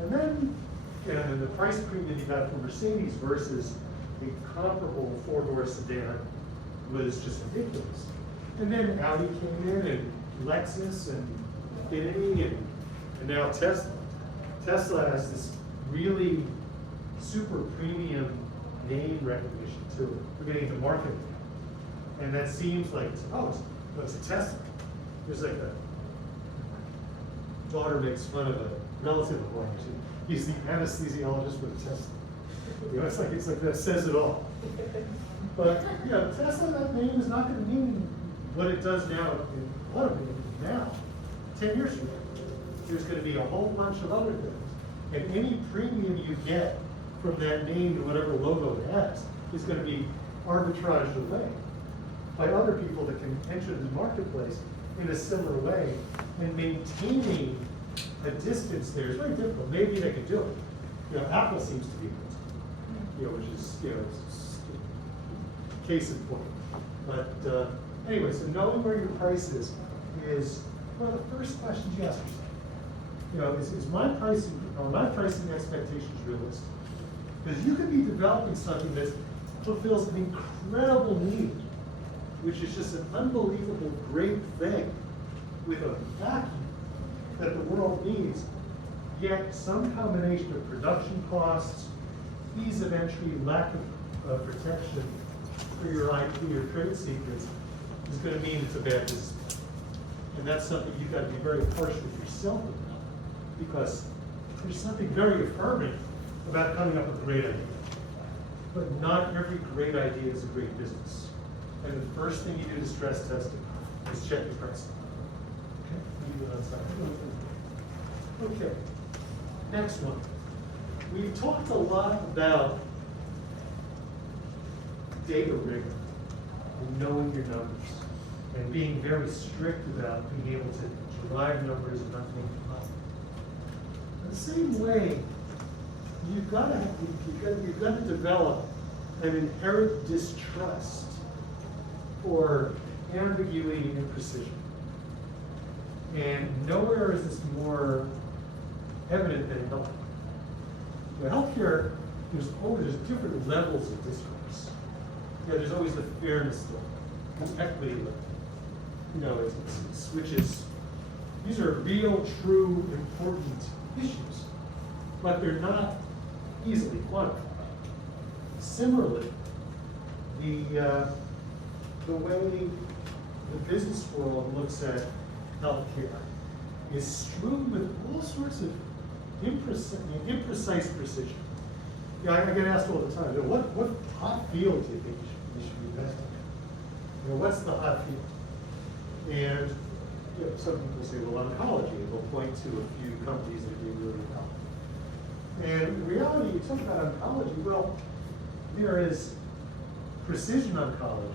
And then, the price premium you got for Mercedes versus a comparable four-door sedan was just ridiculous. And then Audi came in, and Lexus, and Infiniti, and now Tesla. Tesla has this really super premium name recognition to it. We're getting into marketing. And that seems like, it's a Tesla. There's like daughter makes fun of a relative of mine. He's the anesthesiologist with a Tesla. It's like that says it all. But Tesla, that name is not going to mean what it does now in automotive now. 10 years from now, there's going to be a whole bunch of other things. And any premium you get from that name to whatever logo it has is going to be arbitraged away by other people that can enter the marketplace in a similar way, and maintaining a distance there is very difficult. Maybe they can do it. Apple seems to be able to, which is, case in point. But anyway, so knowing where your price is one of the first questions you ask yourself. Is my pricing, are my pricing expectations realistic? Because you could be developing something that fulfills an incredible need, which is just an unbelievable great thing with a vacuum that the world needs, yet some combination of production costs, ease of entry, lack of protection for your IP or trade secrets is going to mean it's a bad business. And that's something you've got to be very harsh with yourself about, because there's something very affirming about coming up with a great idea. But not every great idea is a great business. And the first thing you do to stress test it is check your pricing. Okay, next one. We've talked a lot about data rigor and knowing your numbers and being very strict about being able to derive numbers and not make them up. In the same way, you've got to develop an inherent distrust for ambiguity and precision. And nowhere is this more evident than in healthcare. In healthcare, there's different levels of discourse. There's always the fairness level, the equity level. These are real, true, important issues, but they're not easily quantified. Similarly, the way the business world looks at healthcare is strewn with all sorts of imprecise precision. Yeah, I get asked all the time, what hot field do you think you should invest in? What's the hot field? And some people say, well, oncology, and they'll point to a few companies that do really well. And in reality, you talk about oncology, well, there is precision oncology.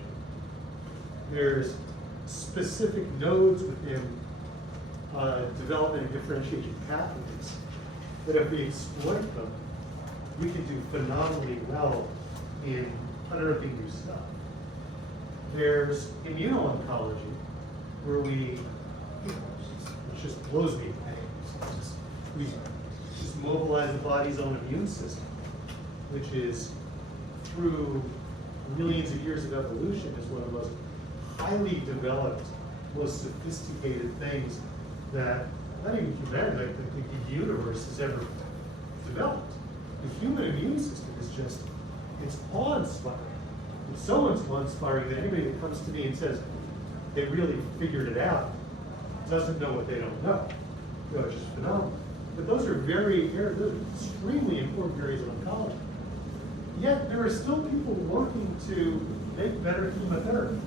There's specific nodes within development and differentiation pathways that if we exploit them, we can do phenomenally well in unearthing new stuff. There's immuno-oncology, where it just blows me away. We just mobilize the body's own immune system, which is, through millions of years of evolution, is one of the most highly developed, most sophisticated things that not even humanity, like the universe has ever developed. The human immune system is just, it's awe-inspiring. It's so awe-inspiring that anybody that comes to me and says they really figured it out doesn't know what they don't know. It's just phenomenal. But those are those are extremely important areas of oncology. Yet there are still people working to make better chemotherapy.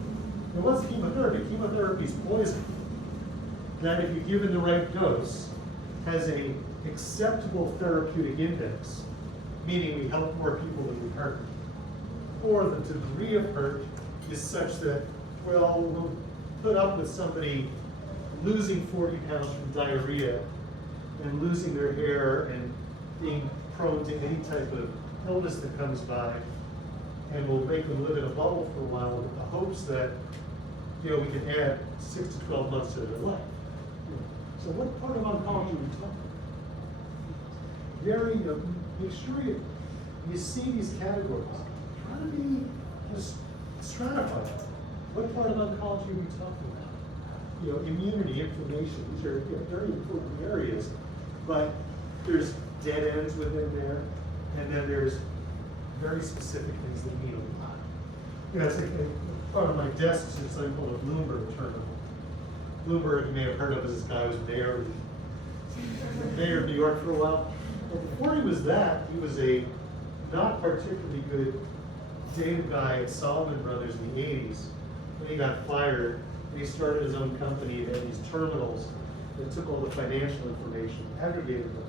Now, what's chemotherapy? Chemotherapy is poison that, if you give it the right dose, has an acceptable therapeutic index, meaning we help more people than we hurt. Or the degree of hurt is such that, well, we'll put up with somebody losing 40 pounds from diarrhea and losing their hair and being prone to any type of illness that comes by, and we'll make them live in a bubble for a while with the hopes that, we can add 6 to 12 months to their life. So what part of oncology are we talking about? Make sure you see these categories. Try to be just stratified. What part of oncology are we talking about? Immunity, inflammation, these are very important areas, but there's dead ends within there, and then there's very specific things that mean a lot. It's like on my desk is something called a Bloomberg terminal. Bloomberg, you may have heard of as this guy who was mayor of New York for a while. But before he was that, he was a not particularly good data guy at Salomon Brothers in the 80s. When he got fired, he started his own company that had these terminals that took all the financial information, aggregated them.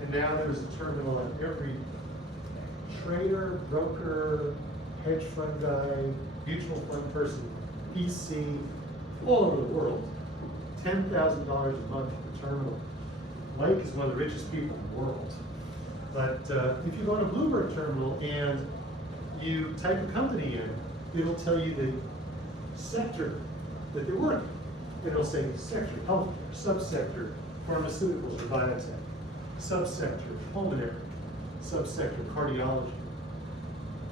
And now there's a terminal on every trader, broker, hedge fund guy, mutual fund person, PC, all over the world. $10,000 a month per terminal. Mike is one of the richest people in the world. But if you go on a Bloomberg terminal and you type a company in, it'll tell you the sector that they're working. It'll say sector, healthcare, subsector, pharmaceuticals or biotech, subsector, pulmonary, subsector, cardiology.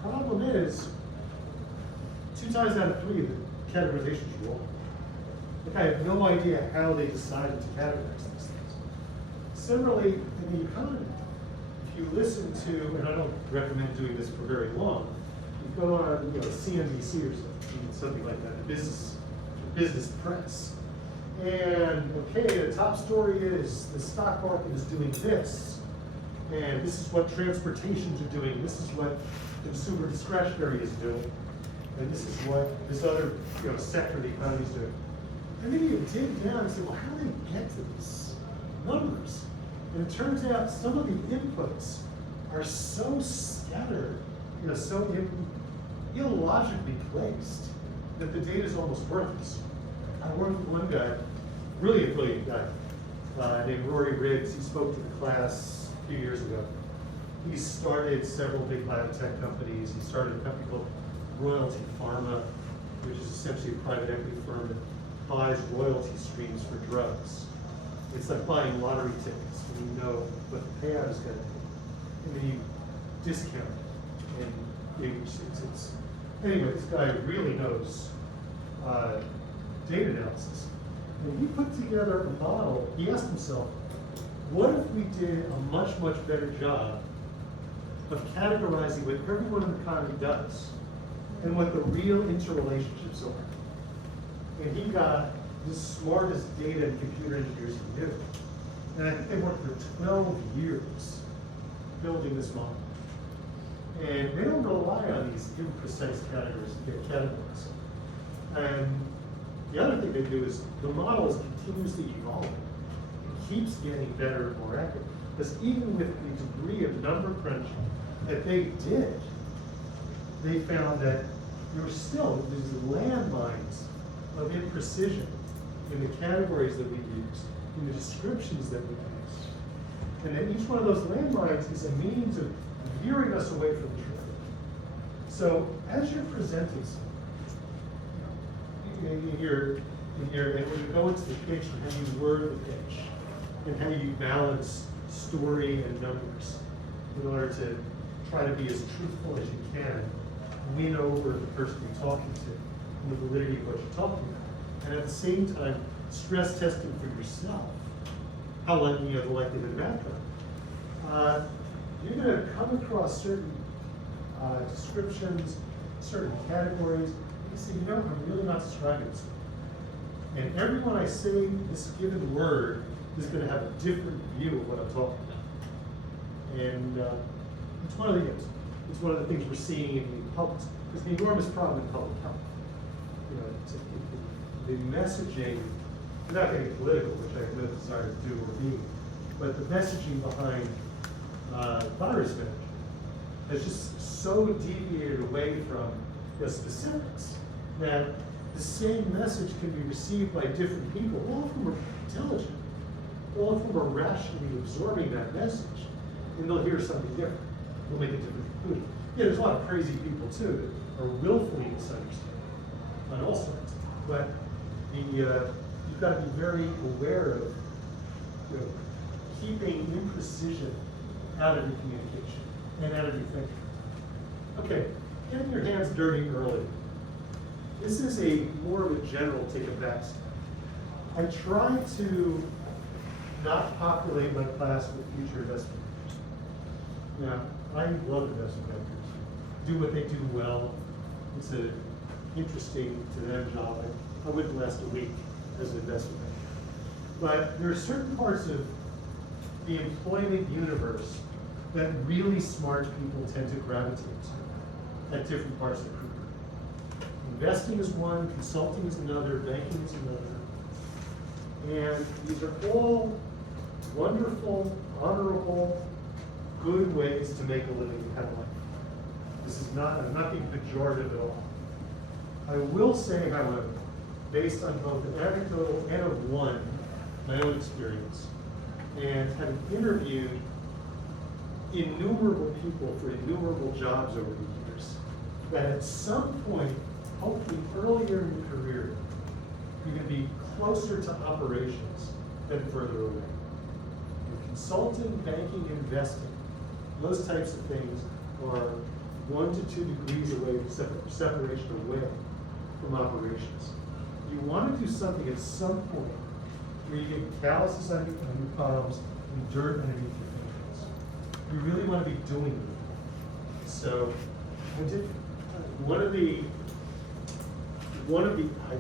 Problem is, 2 times out of 3 of the categorization's wrong. Like, I have no idea how they decided to categorize these things. Similarly, in the economy, if you listen to, and I don't recommend doing this for very long, you go on CNBC or something like that, business press. And okay, the top story is the stock market is doing this, and this is what transportations are doing, this is what consumer discretionary is doing, and this is what this other sector of the economy is doing. And then you dig down and say, well, how do they get to these numbers? And it turns out some of the inputs are so scattered, so illogically placed, that the data is almost worthless. I worked with one guy, really a brilliant guy, named Rory Riggs. He spoke to the class a few years ago. He started several big biotech companies. He started a company called Royalty Pharma, which is essentially a private equity firm that buys royalty streams for drugs. It's like buying lottery tickets when you know what the payout is going to be, and then you discount it. And anyway, this guy really knows data analysis. And he put together a model. He asked himself, what if we did a much, much better job of categorizing what everyone in the economy does and what the real interrelationships are? And he got the smartest data and computer engineers he knew. And I think they worked for 12 years building this model. And they don't rely on these imprecise categories to get categories. And the other thing they do is the model is continuously evolving. It keeps getting better and more accurate. Because even with the degree of number crunching that they did, they found that there were still these landmines of imprecision in the categories that we use, in the descriptions that we use. And then each one of those landmines is a means of veering us away from the truth. So as you're presenting something, and when you go into the pitch and how you word the pitch, and how you balance story and numbers in order to try to be as truthful as you can, win over the person you're talking to, and the validity of what you're talking about, and at the same time stress testing for yourself how likely the likelihood of outcome. You're going to come across certain descriptions, certain categories. You say, I'm really not describing this. And everyone I say this given word is going to have a different view of what I'm talking about. And it's one of the things we're seeing in the public. It's an enormous problem in public health. The messaging, without getting political, which I have no desire to do or be, but the messaging behind virus management has just so deviated away from the specifics that the same message can be received by different people. All of whom are intelligent, all of whom are rationally absorbing that message, and they'll hear something different. They'll make a different conclusion. Yeah, there's a lot of crazy people too that are willfully misunderstanding on all sides, but you've got to be very aware of keeping imprecision out of your communication and out of your thinking. Okay, getting your hands dirty early. This is more of a general take a back step. I try to not populate my class with future investment bankers. Now, I love investment bankers. Do what they do well. It's an interesting to them job. I wouldn't last a week as an investment banker. But there are certain parts of the employment universe that really smart people tend to gravitate to at different parts of the career. Investing is one, consulting is another, banking is another. And these are all wonderful, honorable, good ways to make a living and have life. I'm not being pejorative at all. I will say, however, based on both an anecdotal and my own experience, and having interviewed innumerable people for innumerable jobs over the years, that at some point, hopefully earlier in your career, you're going to be closer to operations than further away. And consulting, banking, investing, those types of things are 1 to 2 degrees away from separation away from operations. You want to do something at some point where you get calluses on your palms and dirt underneath your fingers. You really want to be doing it. So, I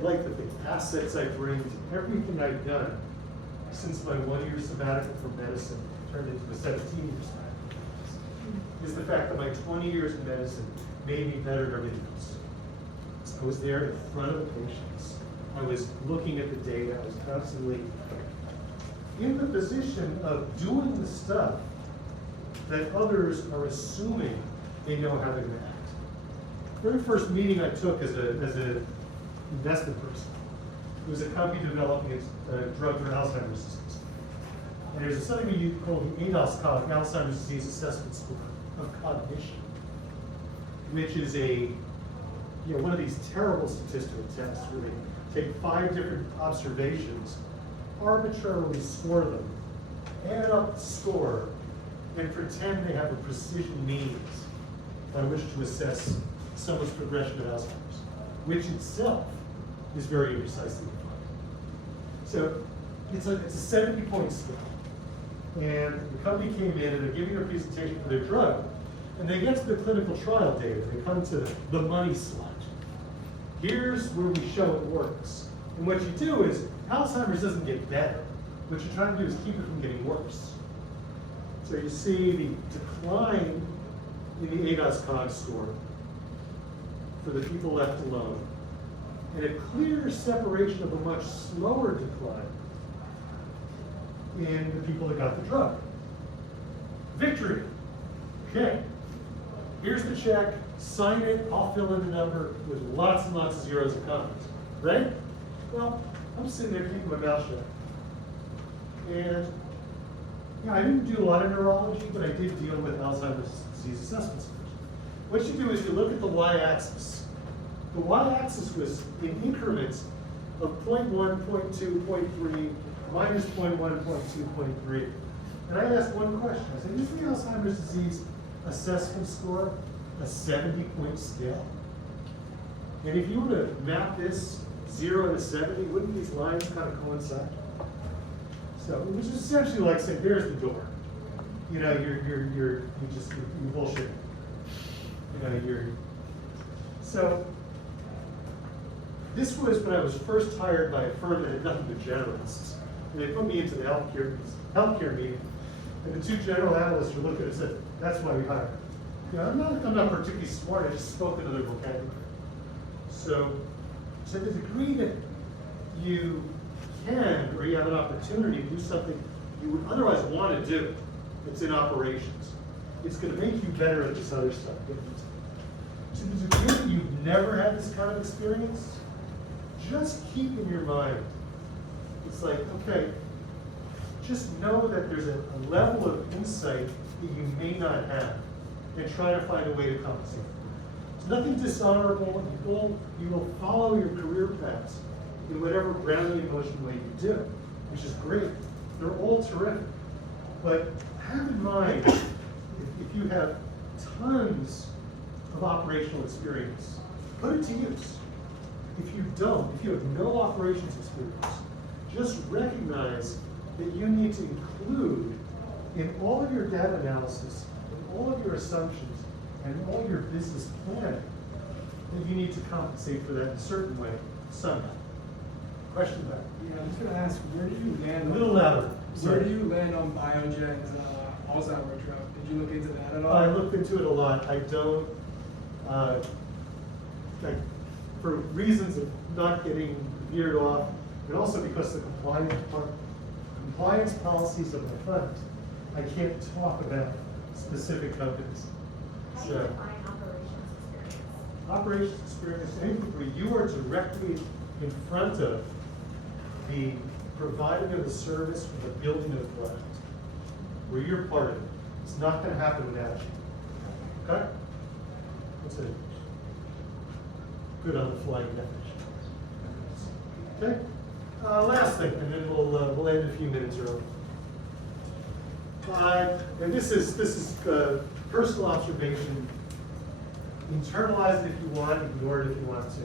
like to think, assets I bring to everything I've done since my 1-year sabbatical from medicine turned into a 17-year sabbatical is the fact that my 20 years in medicine made me better at everything else. I was there in front of the patients. I was looking at the data. I was constantly in the position of doing the stuff that others are assuming they know how to act. Very first meeting I took as an investment person, it was a company developing a drug for Alzheimer's disease. And there's something we call the ADOS, Alzheimer's Disease Assessment Score of Cognition, which is one of these terrible statistical tests where they take 5 different observations, arbitrarily score them, add up the score, and pretend they have a precision means by which to assess someone's progression of Alzheimer's, which itself is very imprecisely defined. So it's a 70-point scale. And the company came in and they're giving a presentation for their drug, and they get to the clinical trial data. They come to the money slide. Here's where we show it works. And what you do is, Alzheimer's doesn't get better. What you're trying to do is keep it from getting worse. So you see the decline in the ADAS-COG score for the people left alone, and a clear separation of a much slower decline in the people that got the drug. Victory. Okay. Here's the check. Sign it. I'll fill in the number with lots and lots of zeros and commas. Right? Well, I'm sitting there keeping my mouth shut. And I didn't do a lot of neurology, but I did deal with Alzheimer's disease assessment scores. What you do is you look at the y-axis. The y-axis was in increments of 0.1, 0.2, 0.3, minus 0.1, 0.2, 0.3. And I asked one question. I said, is the Alzheimer's disease assessment score a 70-point scale? And if you were to map this 0 to 70, wouldn't these lines kind of coincide? So it was essentially like saying, there's the door. You know, you're bullshitting. You know, so this was when I was first hired by a firm that had nothing but generalists. And they put me into the healthcare meeting. And the two general analysts were looking and said, that's why we hired. You know, I'm not particularly smart, I just spoke another vocabulary. So to the degree that you can, or you have an opportunity to do something you would otherwise want to do, it's in operations. It's going to make you better at this other stuff. To the degree that you've never had this kind of experience, just keep in your mind, it's like, okay, just know that there's a level of insight that you may not have, and try to find a way to compensate. It's nothing dishonorable. You will follow your career paths in whatever grounding emotion way you do, which is great. They're all terrific. But have in mind, if you have tons of operational experience, put it to use. If you don't, if you have no operations experience, just recognize that you need to include in all of your data analysis, in all of your assumptions, and all your business planning, that you need to compensate for that in a certain way, somehow. Question about it? Yeah, I'm just gonna ask, where do you land? A little louder. Where do you land on Biogen's Alzheimer's drug? Did you look into that at all? I looked into it a lot. I don't, for reasons of not getting veered off, and also because the compliance policies of my fund, I can't talk about specific companies. How do you define operations experience? Operations experience, anything where you are directly in front of the providing of the service or the building of the product, where you're part of it. It's not going to happen without you. Okay? That's a good on the fly definition. Okay? Last thing, and then we'll end a few minutes early. And this is personal observation. Internalize it if you want, ignore it if you want to.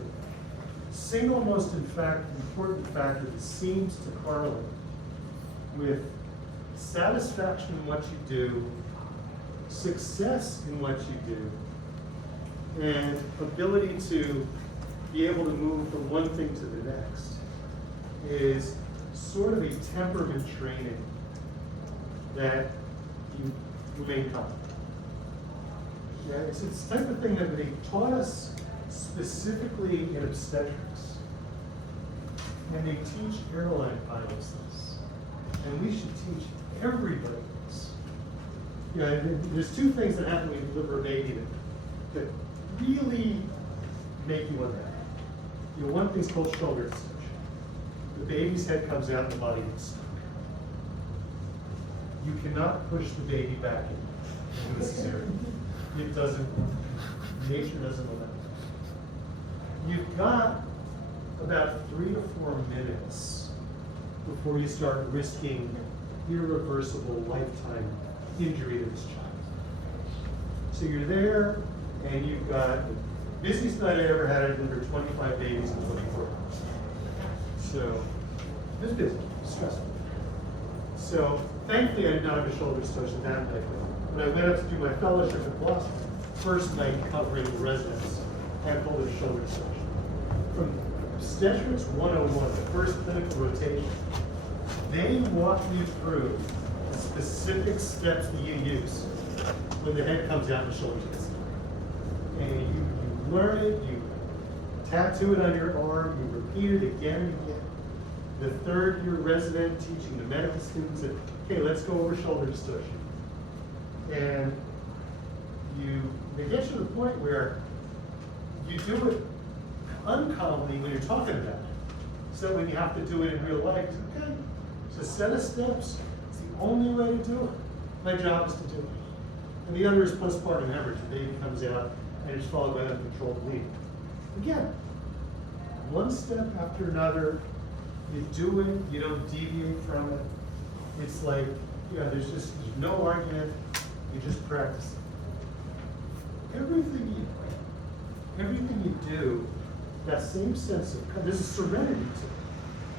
Single most important factor that seems to correlate with satisfaction in what you do, success in what you do, and ability to be able to move from one thing to the next is sort of a temperament training that you remain confident. Yeah, it's the type of thing that they taught us specifically in obstetrics. And they teach airline pilots this. And we should teach everybody this. Yeah, there's two things that happen when you deliver a baby that really make you unhappy. You know, one thing's called shoulder extension. The baby's head comes out and the body gets stuck. You cannot push the baby back into the cesarean. It doesn't, nature doesn't allow it. You've got about 3 to 4 minutes before you start risking irreversible lifetime injury to this child. So you're there, and you've got the busiest night I ever had. I delivered 25 babies in 24 hours. So it's busy, stressful. So thankfully I did not have a shoulder surgeon that night. When I went up to do my fellowship at Boston, first night covering the residents, I had pulled a shoulder surgeon. From Obstetrics 101, the first clinical rotation, they walked me through the specific steps that you use when the head comes out and the shoulder gets and you learn it, you tattoo it on your arm, you repeat it again and again. The third year resident teaching the medical students that, okay, let's go over shoulder distortion. And they get you to the point where you do it uncommonly when you're talking about it. So when you have to do it in real life, it's okay, it's a set of steps. It's the only way to do it. My job is to do it. And the other is postpartum hemorrhage. The baby comes out and it's followed by uncontrolled bleeding. Again, one step after another, you do it, you don't deviate from it. It's like, there's no argument, you just practice it. Everything you do, that same sense of, there's a serenity to it.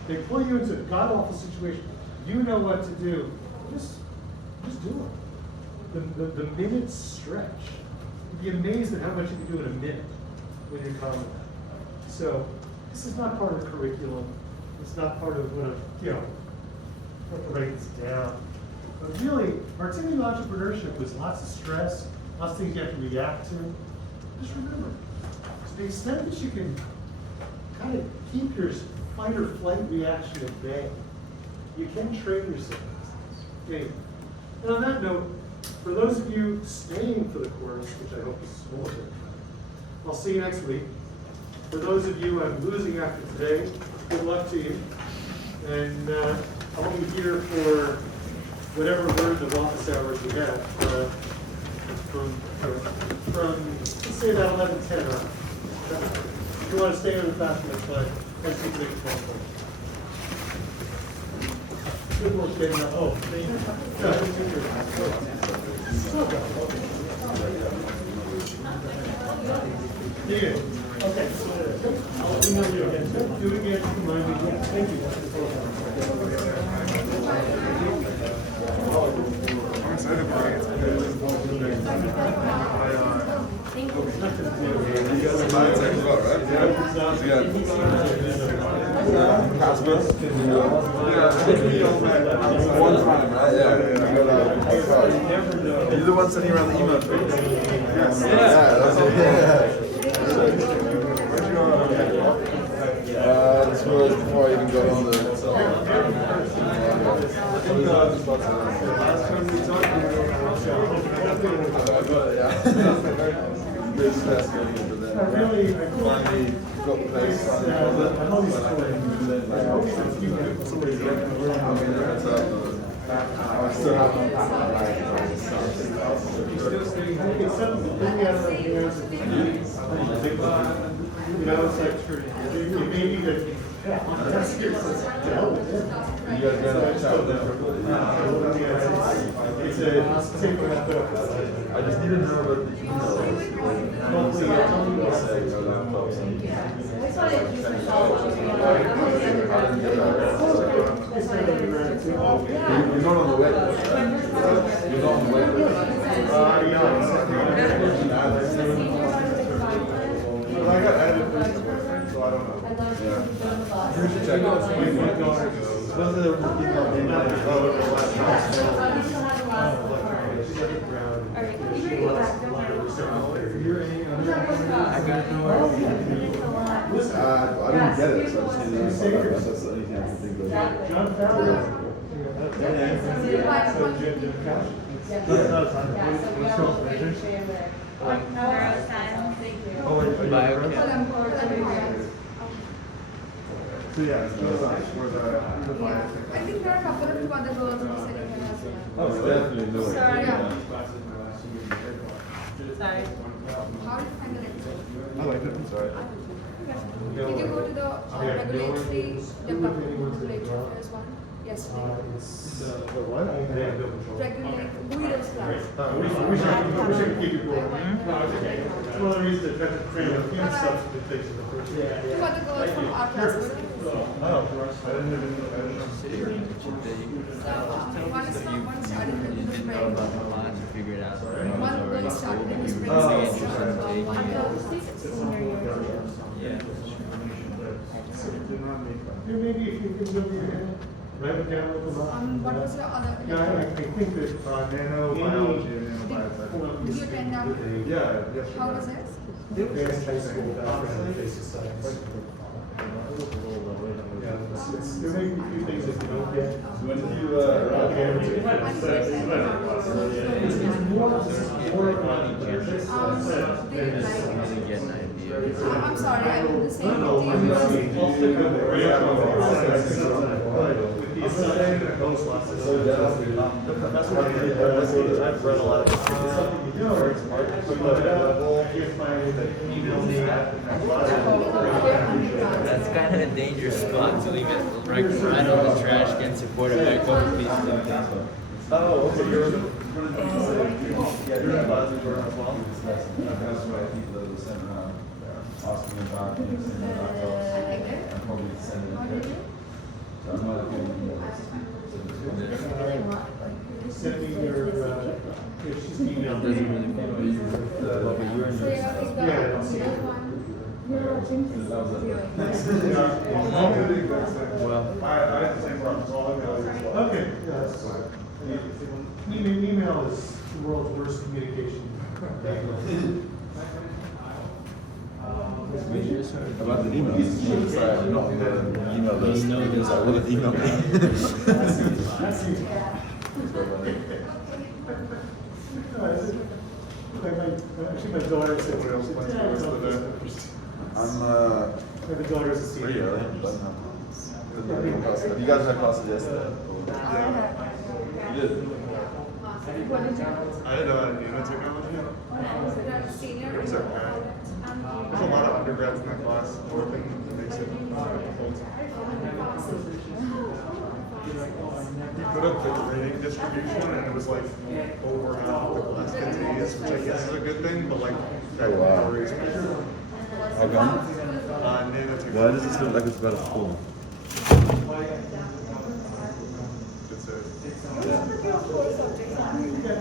They pull you into a god-awful situation, you know what to do, just do it. The minutes stretch. You'd be amazed at how much you can do in a minute when you're calm. So, this is not part of the curriculum. It's not part of what write this down. But really, articulating entrepreneurship was lots of stress, lots of things you have to react to. Just remember, to the extent that you can kind of keep your fight or flight reaction at bay, you can train yourself. Okay. And on that note, for those of you staying for the course, which I hope is small, I'll see you next week. For those of you I'm losing after today, good luck to you. And I'll be here for whatever version of office hours we have from let's say about 11:10 on. If you want to stay on the fast, that's fine. Let's take a phone call. Good work getting up. Oh, thank you. Yeah. Okay. I'll email you again. Do it again. Remind me. Yeah. Thank you. Biotech as well, right? Yeah. Casper? Yeah. One time, right? Yeah. You're the one sending around the email trails. Yes. Yeah, that's it. Where'd you go? This was before I even got on the... Last time we talked, this that's going into that. Finally got the place. I still have my it's like maybe that. That's good. You guys got to chat with them. I just need to know about the emails. You're not on the web. You're not on the web. I got added recently, so I don't know. Yeah. You should check out those are the I didn't get it, so I just needed to find out. That's the only thing I can think of. John Fowler. So yeah, for the biotech. I think there are a couple of other girls in the city as well. Oh, definitely no. Sorry. Yeah. Sorry. How did you find the lecture? I liked it. I'm sorry. Did you go to the regulatory development lecture as well? Yes. The what? Regulate Guido's class. We should keep it going. It's one of the reasons they try to train a few substantive things in the first year. Two other girls from our class. Oh, I didn't know. So one is from one started in the spring. Figure it out. One girl started in the spring. Maybe if you can look at it, write it down, look them up. What was your other? Yeah, I think that Nanobiology and nanobiotech. Did you attend that? Yeah, yes. How was it? advanced high school background in basic science. Yeah, there may be a few things that you don't get. When you, I'm sorry, I'm the same thing. I've read a lot of That's kind of a dangerous spot to leave it right on the trash can supported by a couple pieces of things. Oh, okay, you're in the advisory board as well? That's why people that send asking me about things and I'm probably sending it. So I'm not going Send me your, if she's emailed me. Yeah, I'll see it. Well, I have the same problem, so I'll email you as well. Okay, yeah, that's fine. Email is the world's worst communication. About the email. Sorry, I'm not the email list. I wouldn't email me. Actually, my daughter said, I'm I have a daughter as a pretty senior. early, but no. You guys had classes yesterday? You did? I didn't know how to do technology. It was okay. There's a lot of undergrads in that class. One thing that makes it difficult. We put up the grading distribution and it was like over half the class gets A's, which I guess is a good thing, but like that worries me. How come? Nanotechnology. Why does this look like it's about a school? It's a, You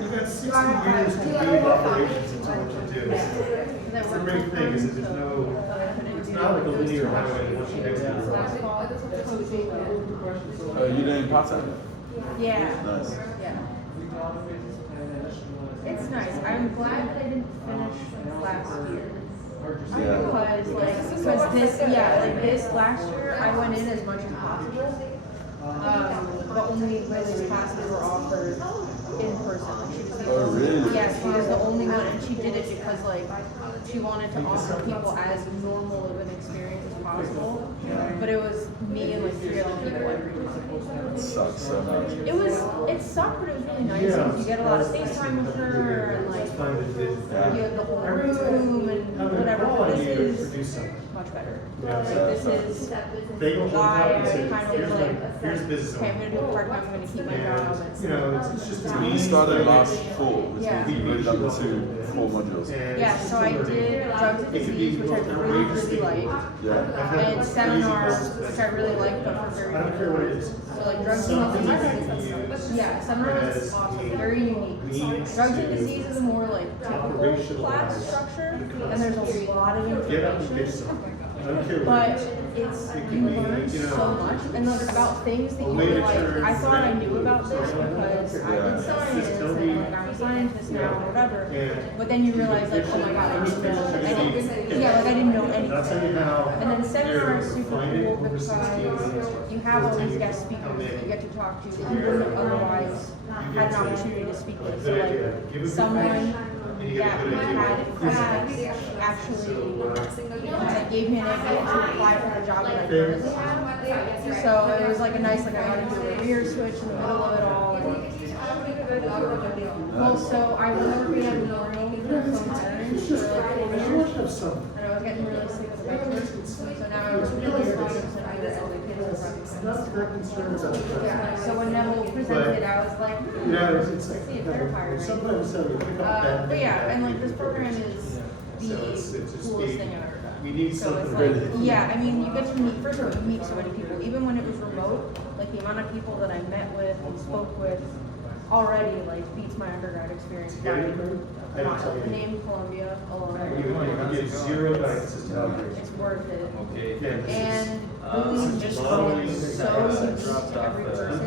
got 60 years to build operations into what you do. It's the great thing is that there's no, it's not like a linear highway once you get to the you doing part-time? Yeah, Nice. yeah. It's nice. I'm glad that I didn't finish last year. Yeah. Because this last year I went in as much as possible. But only those classes were offered in person. Oh, really? Yes, she was the only one, and she did it because she wanted to offer people as normal of an experience as possible. But it was me and 3 other people every day. It sucks so much. It sucked, but it was really nice. Yeah. You get a lot of FaceTime with her, and It's fine to do. you have the whole room and whatever. All But I need is this produce is something. much better. Yeah. This is They go why I and say, kind here's of here's business. okay, I'm gonna do a part time. I'm gonna keep my job. And, you know, it's just a We means. started last fall, which Yeah. means we moved up to 4 modules. Yeah, so I did drugs and disease, which I really, really liked, Yeah. and seminars, which I really liked, but for very I don't care what it is. So drugs and disease, yeah, seminar was awesome, very unique. Drugs and disease is a more typical class structure, and there's a lot of Get up and get information. some. I don't care what But it is. you learn so much, and about things that you were I thought I knew about this because I did science, and I'm a scientist now, or whatever. But then you realize, oh my god, I didn't know anything. Yeah, I didn't know anything. That's how you how. And then seminar is super Find it cool over because 16. you have all these guest speakers that you get to talk to who wouldn't otherwise had an opportunity to speak with. So someone that we had in class actually gave me an idea to apply for the job that I currently have. So it was a nice, I got to do a career switch in the middle of it all. Well, so I was working at Memorial for some parents for 4 years. And I was getting really sick with my kids. So now I was really focused on all the kids and Not that concerned about it. yeah, so when Neville presented, I was like, It's like, see if they're hiring. sometimes you pick up that. But yeah, and this program is the So it's just coolest thing I've ever done. We need So something it's really. yeah, I mean, you get to meet, first of all, you meet so many people, even when it was remote, the amount of people that I met with and spoke with already, beats my undergrad experience. Yeah, I didn't tell you. Named Columbia alone. You get 0 guidance system. It's worth it. Okay. Yeah, And Louise just so so unique unique to every person.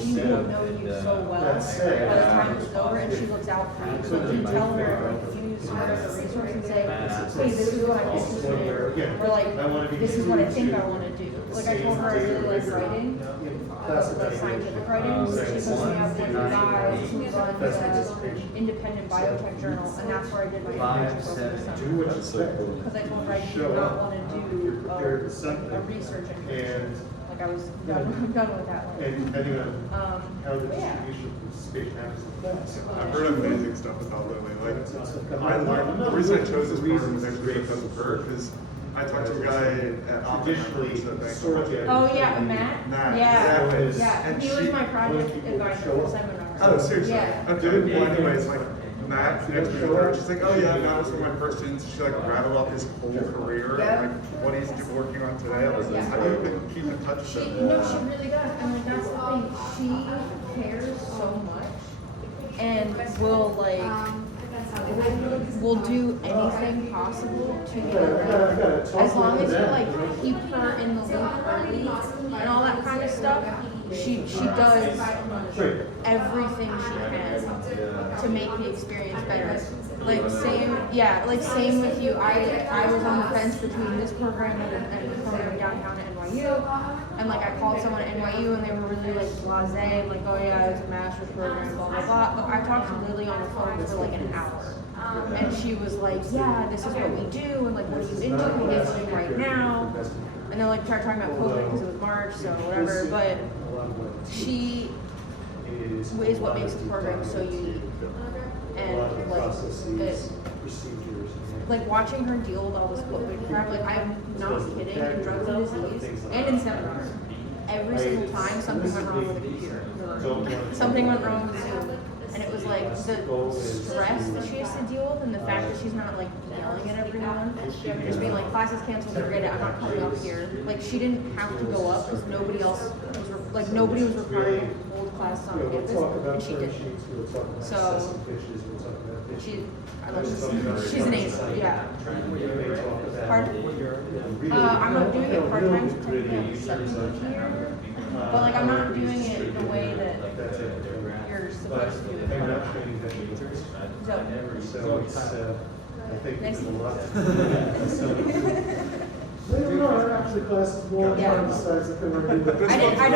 She will know you so well by the time it's over, and she looks out for you. So if you tell her, if you use serve as a resource and say, hey, this is what I'm interested in, or like, I wanna be this is what I think I to want to do. Like I told her I really like writing, like scientific writing, so she puts me up with guys who run the independent biotech journal, and that's where I did my internship over the summer. That's so cool. Because I told her I do not want to do a research internship. Like I was done, I'm done with that one. And depending on how the But yeah. distribution of participation happens in class. I've heard amazing stuff about Lily. Like, I learned, the reason I chose this program was actually because of her, because I talked to a guy at Traditionally, Oppenheimer. Oh yeah, Matt? Matt, Yeah. exactly. Yeah, And he was she- my project advisor for seminar. Oh, seriously? Yeah. Okay, well anyways, like, Matt connected me with her, she's like, oh yeah, Matt was one of my first students, she like rattled off his whole career, and like, what he's working on today, I was like, how do you even keep in touch with She, him? you know, she really does, and like that's the thing, she cares so much, and will like, will do anything possible to get her, as long as you like keep her in the loop early and all that kind of stuff, she does everything she can to make the experience better. Like same with you. I was on the fence between this program and the program downtown at NYU, and like I called someone at NYU and they were really like blasé, like oh yeah, it's a master's program, blah blah blah. But I talked to Lily on the phone for like an hour, and she was like, yeah, this is what we do, and like what are you into? What are you into right now? And then like started talking about COVID because it was March, so whatever. But she is what makes the program so unique. And like watching her deal with all this COVID crap, like I'm not kidding, in drugs and disease and in seminars, every single time something went wrong with the computer. Something went wrong with Zoom. And it was like the stress that she has to deal with and the fact that she's not like yelling at everyone, just being like, class is canceled, forget it, I'm not coming up here. Like she didn't have to go up because nobody was required to hold classes on campus, and she did. So she's an angel, yeah. Pardon? I'm not doing it part-time, so technically I'm 17 here. But like I'm not doing it the way that you're supposed to do it. So it's, I think Nice. there's a lot. No, actually classes more Yeah. besides that they were doing. I don't know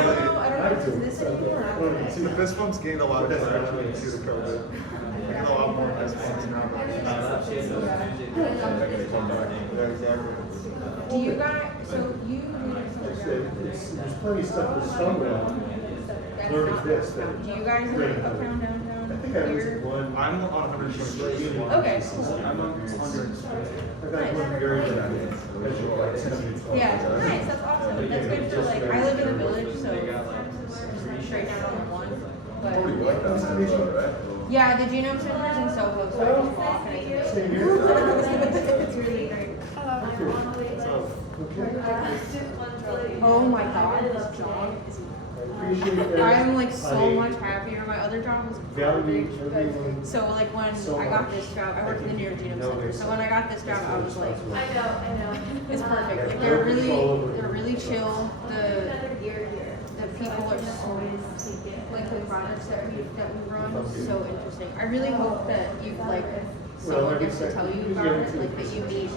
if it's this anymore. See, the fist bump's gained a lot of traction due to COVID. We get a lot more fist bumps now. Yeah, exactly. Do you guys, so you There's plenty of stuff to stumble on. Learning this, that. do you guys have a uptown, downtown? I think I was here? at one. I'm on 123. Okay, cool. I'm under. I got one very good at it. Yeah, nice, that's awesome. That's good for like, I live in the village, so just straight down on the one. Already But worked out some stuff, right? yeah, the genome center's in Soho, so I just walk and I can Same here. It's really great. So, okay. Oh my god, this job is I appreciate that. I'm like so much happier. My other job was Value garbage. everyone. So like when So I got much. this job, I worked in the Neuro Genome No, Center. So when I got this job, I was like, I know. it's perfect. Like they're really chill. The people are so like the projects that we run so interesting. I really hope that you like someone gets to tell you about it, like that you meet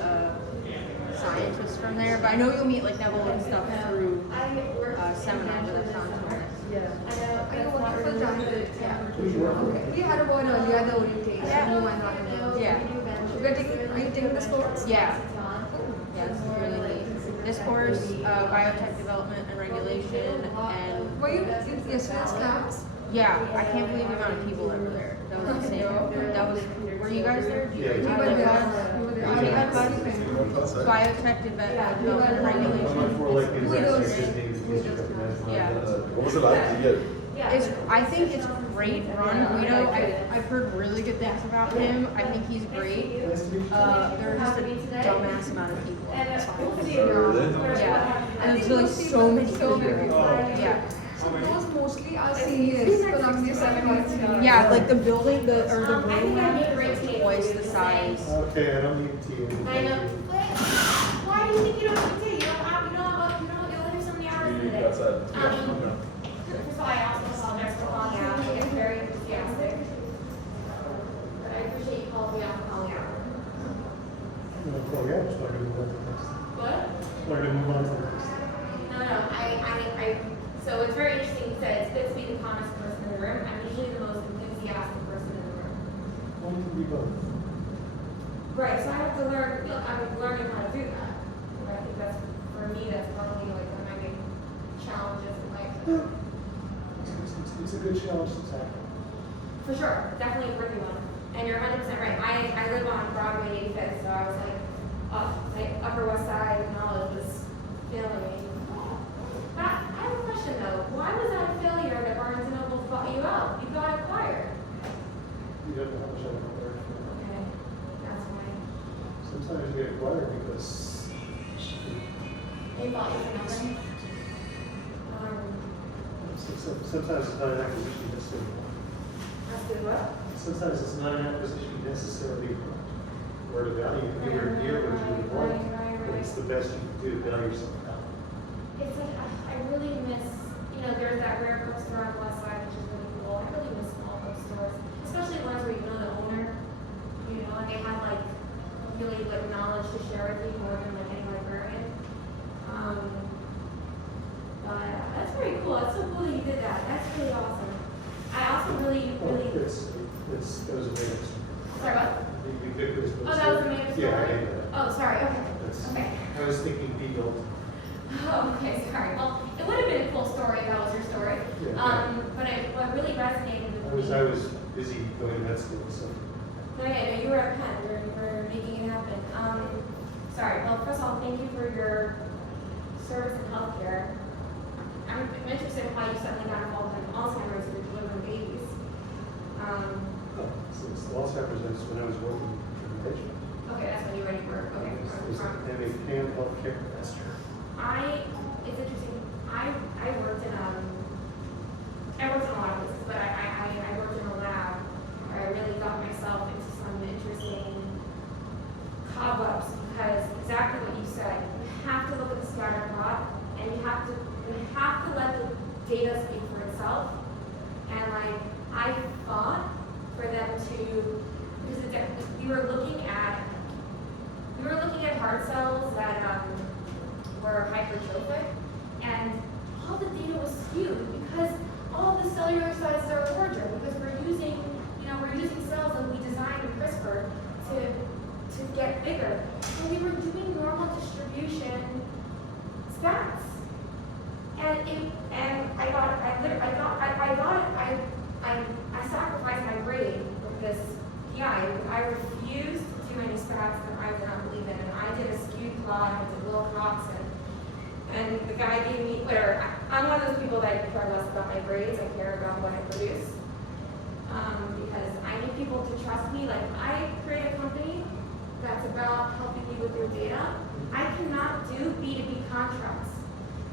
scientists from there. But I know you'll meet like Neville and stuff through seminars, but that's not until next. We had a one earlier, the orientation. Yeah. You might not know. Yeah. Are you taking this course? Yeah. Yeah, this is really neat. This course, biotech development and regulation, and Were you in yesterday's class? yeah, I can't believe the amount of people that were there. That was insane. Were you guys there? Did you Yeah. take that class? Did you take that class? Biotech development and regulation. For like in We don't- Yeah. What was it like? Did you I think it's great. Ron Guido, I've heard really good things about him. I think he's great. There are just a dumbass amount of people. It's fine. Yeah. And there's like so many people. Yeah. So those mostly are seniors, because I'm the second. Yeah, like the building, the room is twice the size. Okay, I don't need tea. I know. Why do you think you don't have to take? You don't have so many hours in the day. outside? First of all, I also apologize for calling out. I get very enthusiastic. But I appreciate you calling me out for calling out. be both. Right, so I have to learn, I'm learning how to do that. And I think that's, for me, that's probably like one of my big challenges in life. It's a good challenge to tackle. For sure, definitely a worthy one. And you're 100% right. I live on Broadway 85th, so I was like, like Upper West Side knowledge was failing me. But I have a question though. Why was that a failure that Barnes & Noble bought you out? You got acquired. You don't know how much I know there. Okay, that's why. Sometimes you get acquired because They bought you for nothing. sometimes it's not an acquisition necessarily. That's good what? Sometimes it's not an acquisition necessarily or to value. You were here what you would want, but it's the best you can do to value yourself out. It's like, I really miss, there's that rare bookstore on the west side, which is really cool. I really miss small bookstores, especially ones where you know the owner, and they have like really like knowledge to share with you more than like any librarian. But that's very cool. That's so cool that you did that. That's really awesome. I also really. That was a great answer. Sorry, what? The ubiquitous Oh, that was a major story? Yeah, I hate that. Oh, sorry. Okay. That's- Okay. I was thinking Beagle. Oh, okay, sorry. Well, it would have been a cool story if that was your story. Yeah. But what really resonated with me. I was busy going to med school, so. Okay, no, you were at Penn. You were making it happen. Sorry. Well, first of all, thank you for your service in healthcare. I'm interested in why you suddenly got involved in Alzheimer's and delivering babies. Since Alzheimer's, that's when I was working for the patient. Okay, that's when you already were. Okay. And a PAM healthcare professor. It's interesting. I worked in a lot of places, but I worked in a lab where I really got myself into some interesting cobwebs because exactly what you said. You have to look at the scatter plot and you have to let the data speak for itself. And like I fought for them to, because we were looking at heart cells that were hypertrophic, and all the data was skewed because all the cellular sizes are larger because we're using cells that we designed in CRISPR to get bigger. And we were doing normal distribution stats. And I sacrificed my grade with this PI because I refused to do any stats that I did not believe in. And I did a skewed plot, I did Wilcox, and the guy gave me, whatever. I'm one of those people that care less about my grades, I care about what I produce. Because I need people to trust me. Like, I create a company that's about helping you with your data. I cannot do B2B contracts.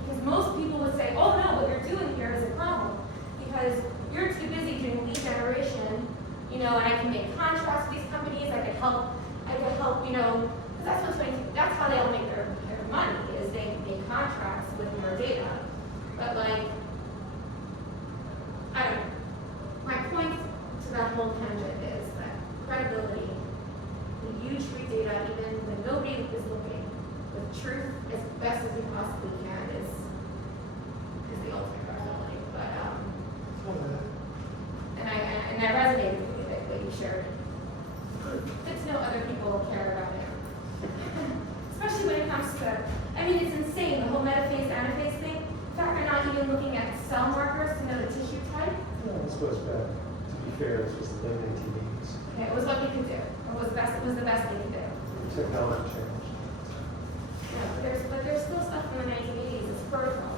Because most people would say, oh no, what you're doing here is a problem. Because you're too busy doing lead generation, and I can make contracts with these companies, I could help, because that's how they all make their money, is they make contracts with your data. But like, I don't know. My point to that whole tangent is that credibility, when you treat data even when nobody is looking, with truth as best as you possibly can is the ultimate credibility. But and I resonated with you that you shared. Good to know other people care about it. Especially when it comes to, it's insane, the whole metaphase, anaphase thing. In fact, they're not even looking at cell markers to know the tissue type. Yeah, this goes back, to be fair, this was the late 1980s. Okay, it was what they could do. It was the best they could do. The technology changed. Yeah, but there's still stuff from the 1980s. It's protocol.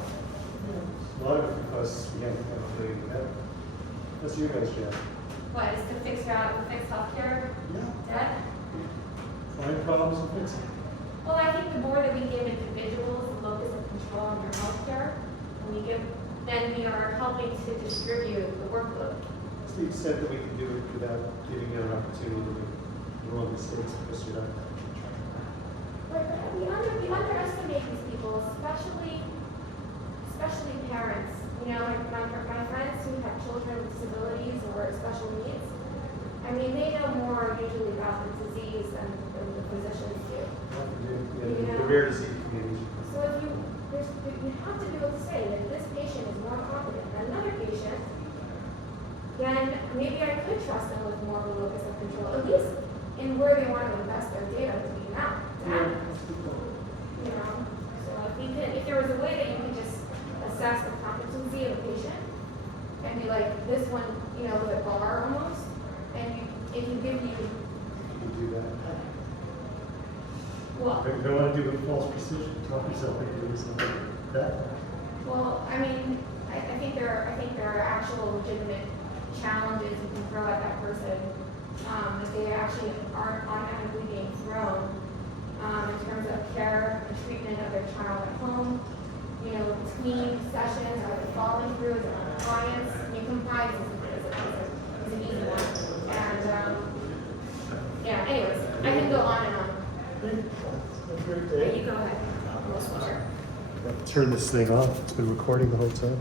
A lot of it because we haven't had a ability to have. That's your guys' job. What is to fix healthcare debt? Find problems and fix them. Well, I think the more that we give individuals the locus of control on their healthcare, then we are helping to distribute the workload. It's the extent that we can do it without giving you an opportunity to make the wrong mistakes because you're not We underestimate these people, especially parents. My friends who have children with disabilities or special needs, they know more usually about the disease than the physicians do. the rare disease community. So you have to be able to say that this patient is more competent than another patient, then maybe I could trust them with more of a locus of control. At least want to do with false precision, talk yourself into doing something like that. Well, I mean, I think there are actual legitimate challenges you can throw at that person, that they actually aren't automatically being thrown, in terms of care and treatment of their child at home. You know, between sessions, are they following through, is it compliance? I mean, compliance is an easy one. And, yeah, anyways, I can go on and on. Have a great Yeah, day. you go ahead. We'll switch. Turn this thing off. It's been recording the whole time.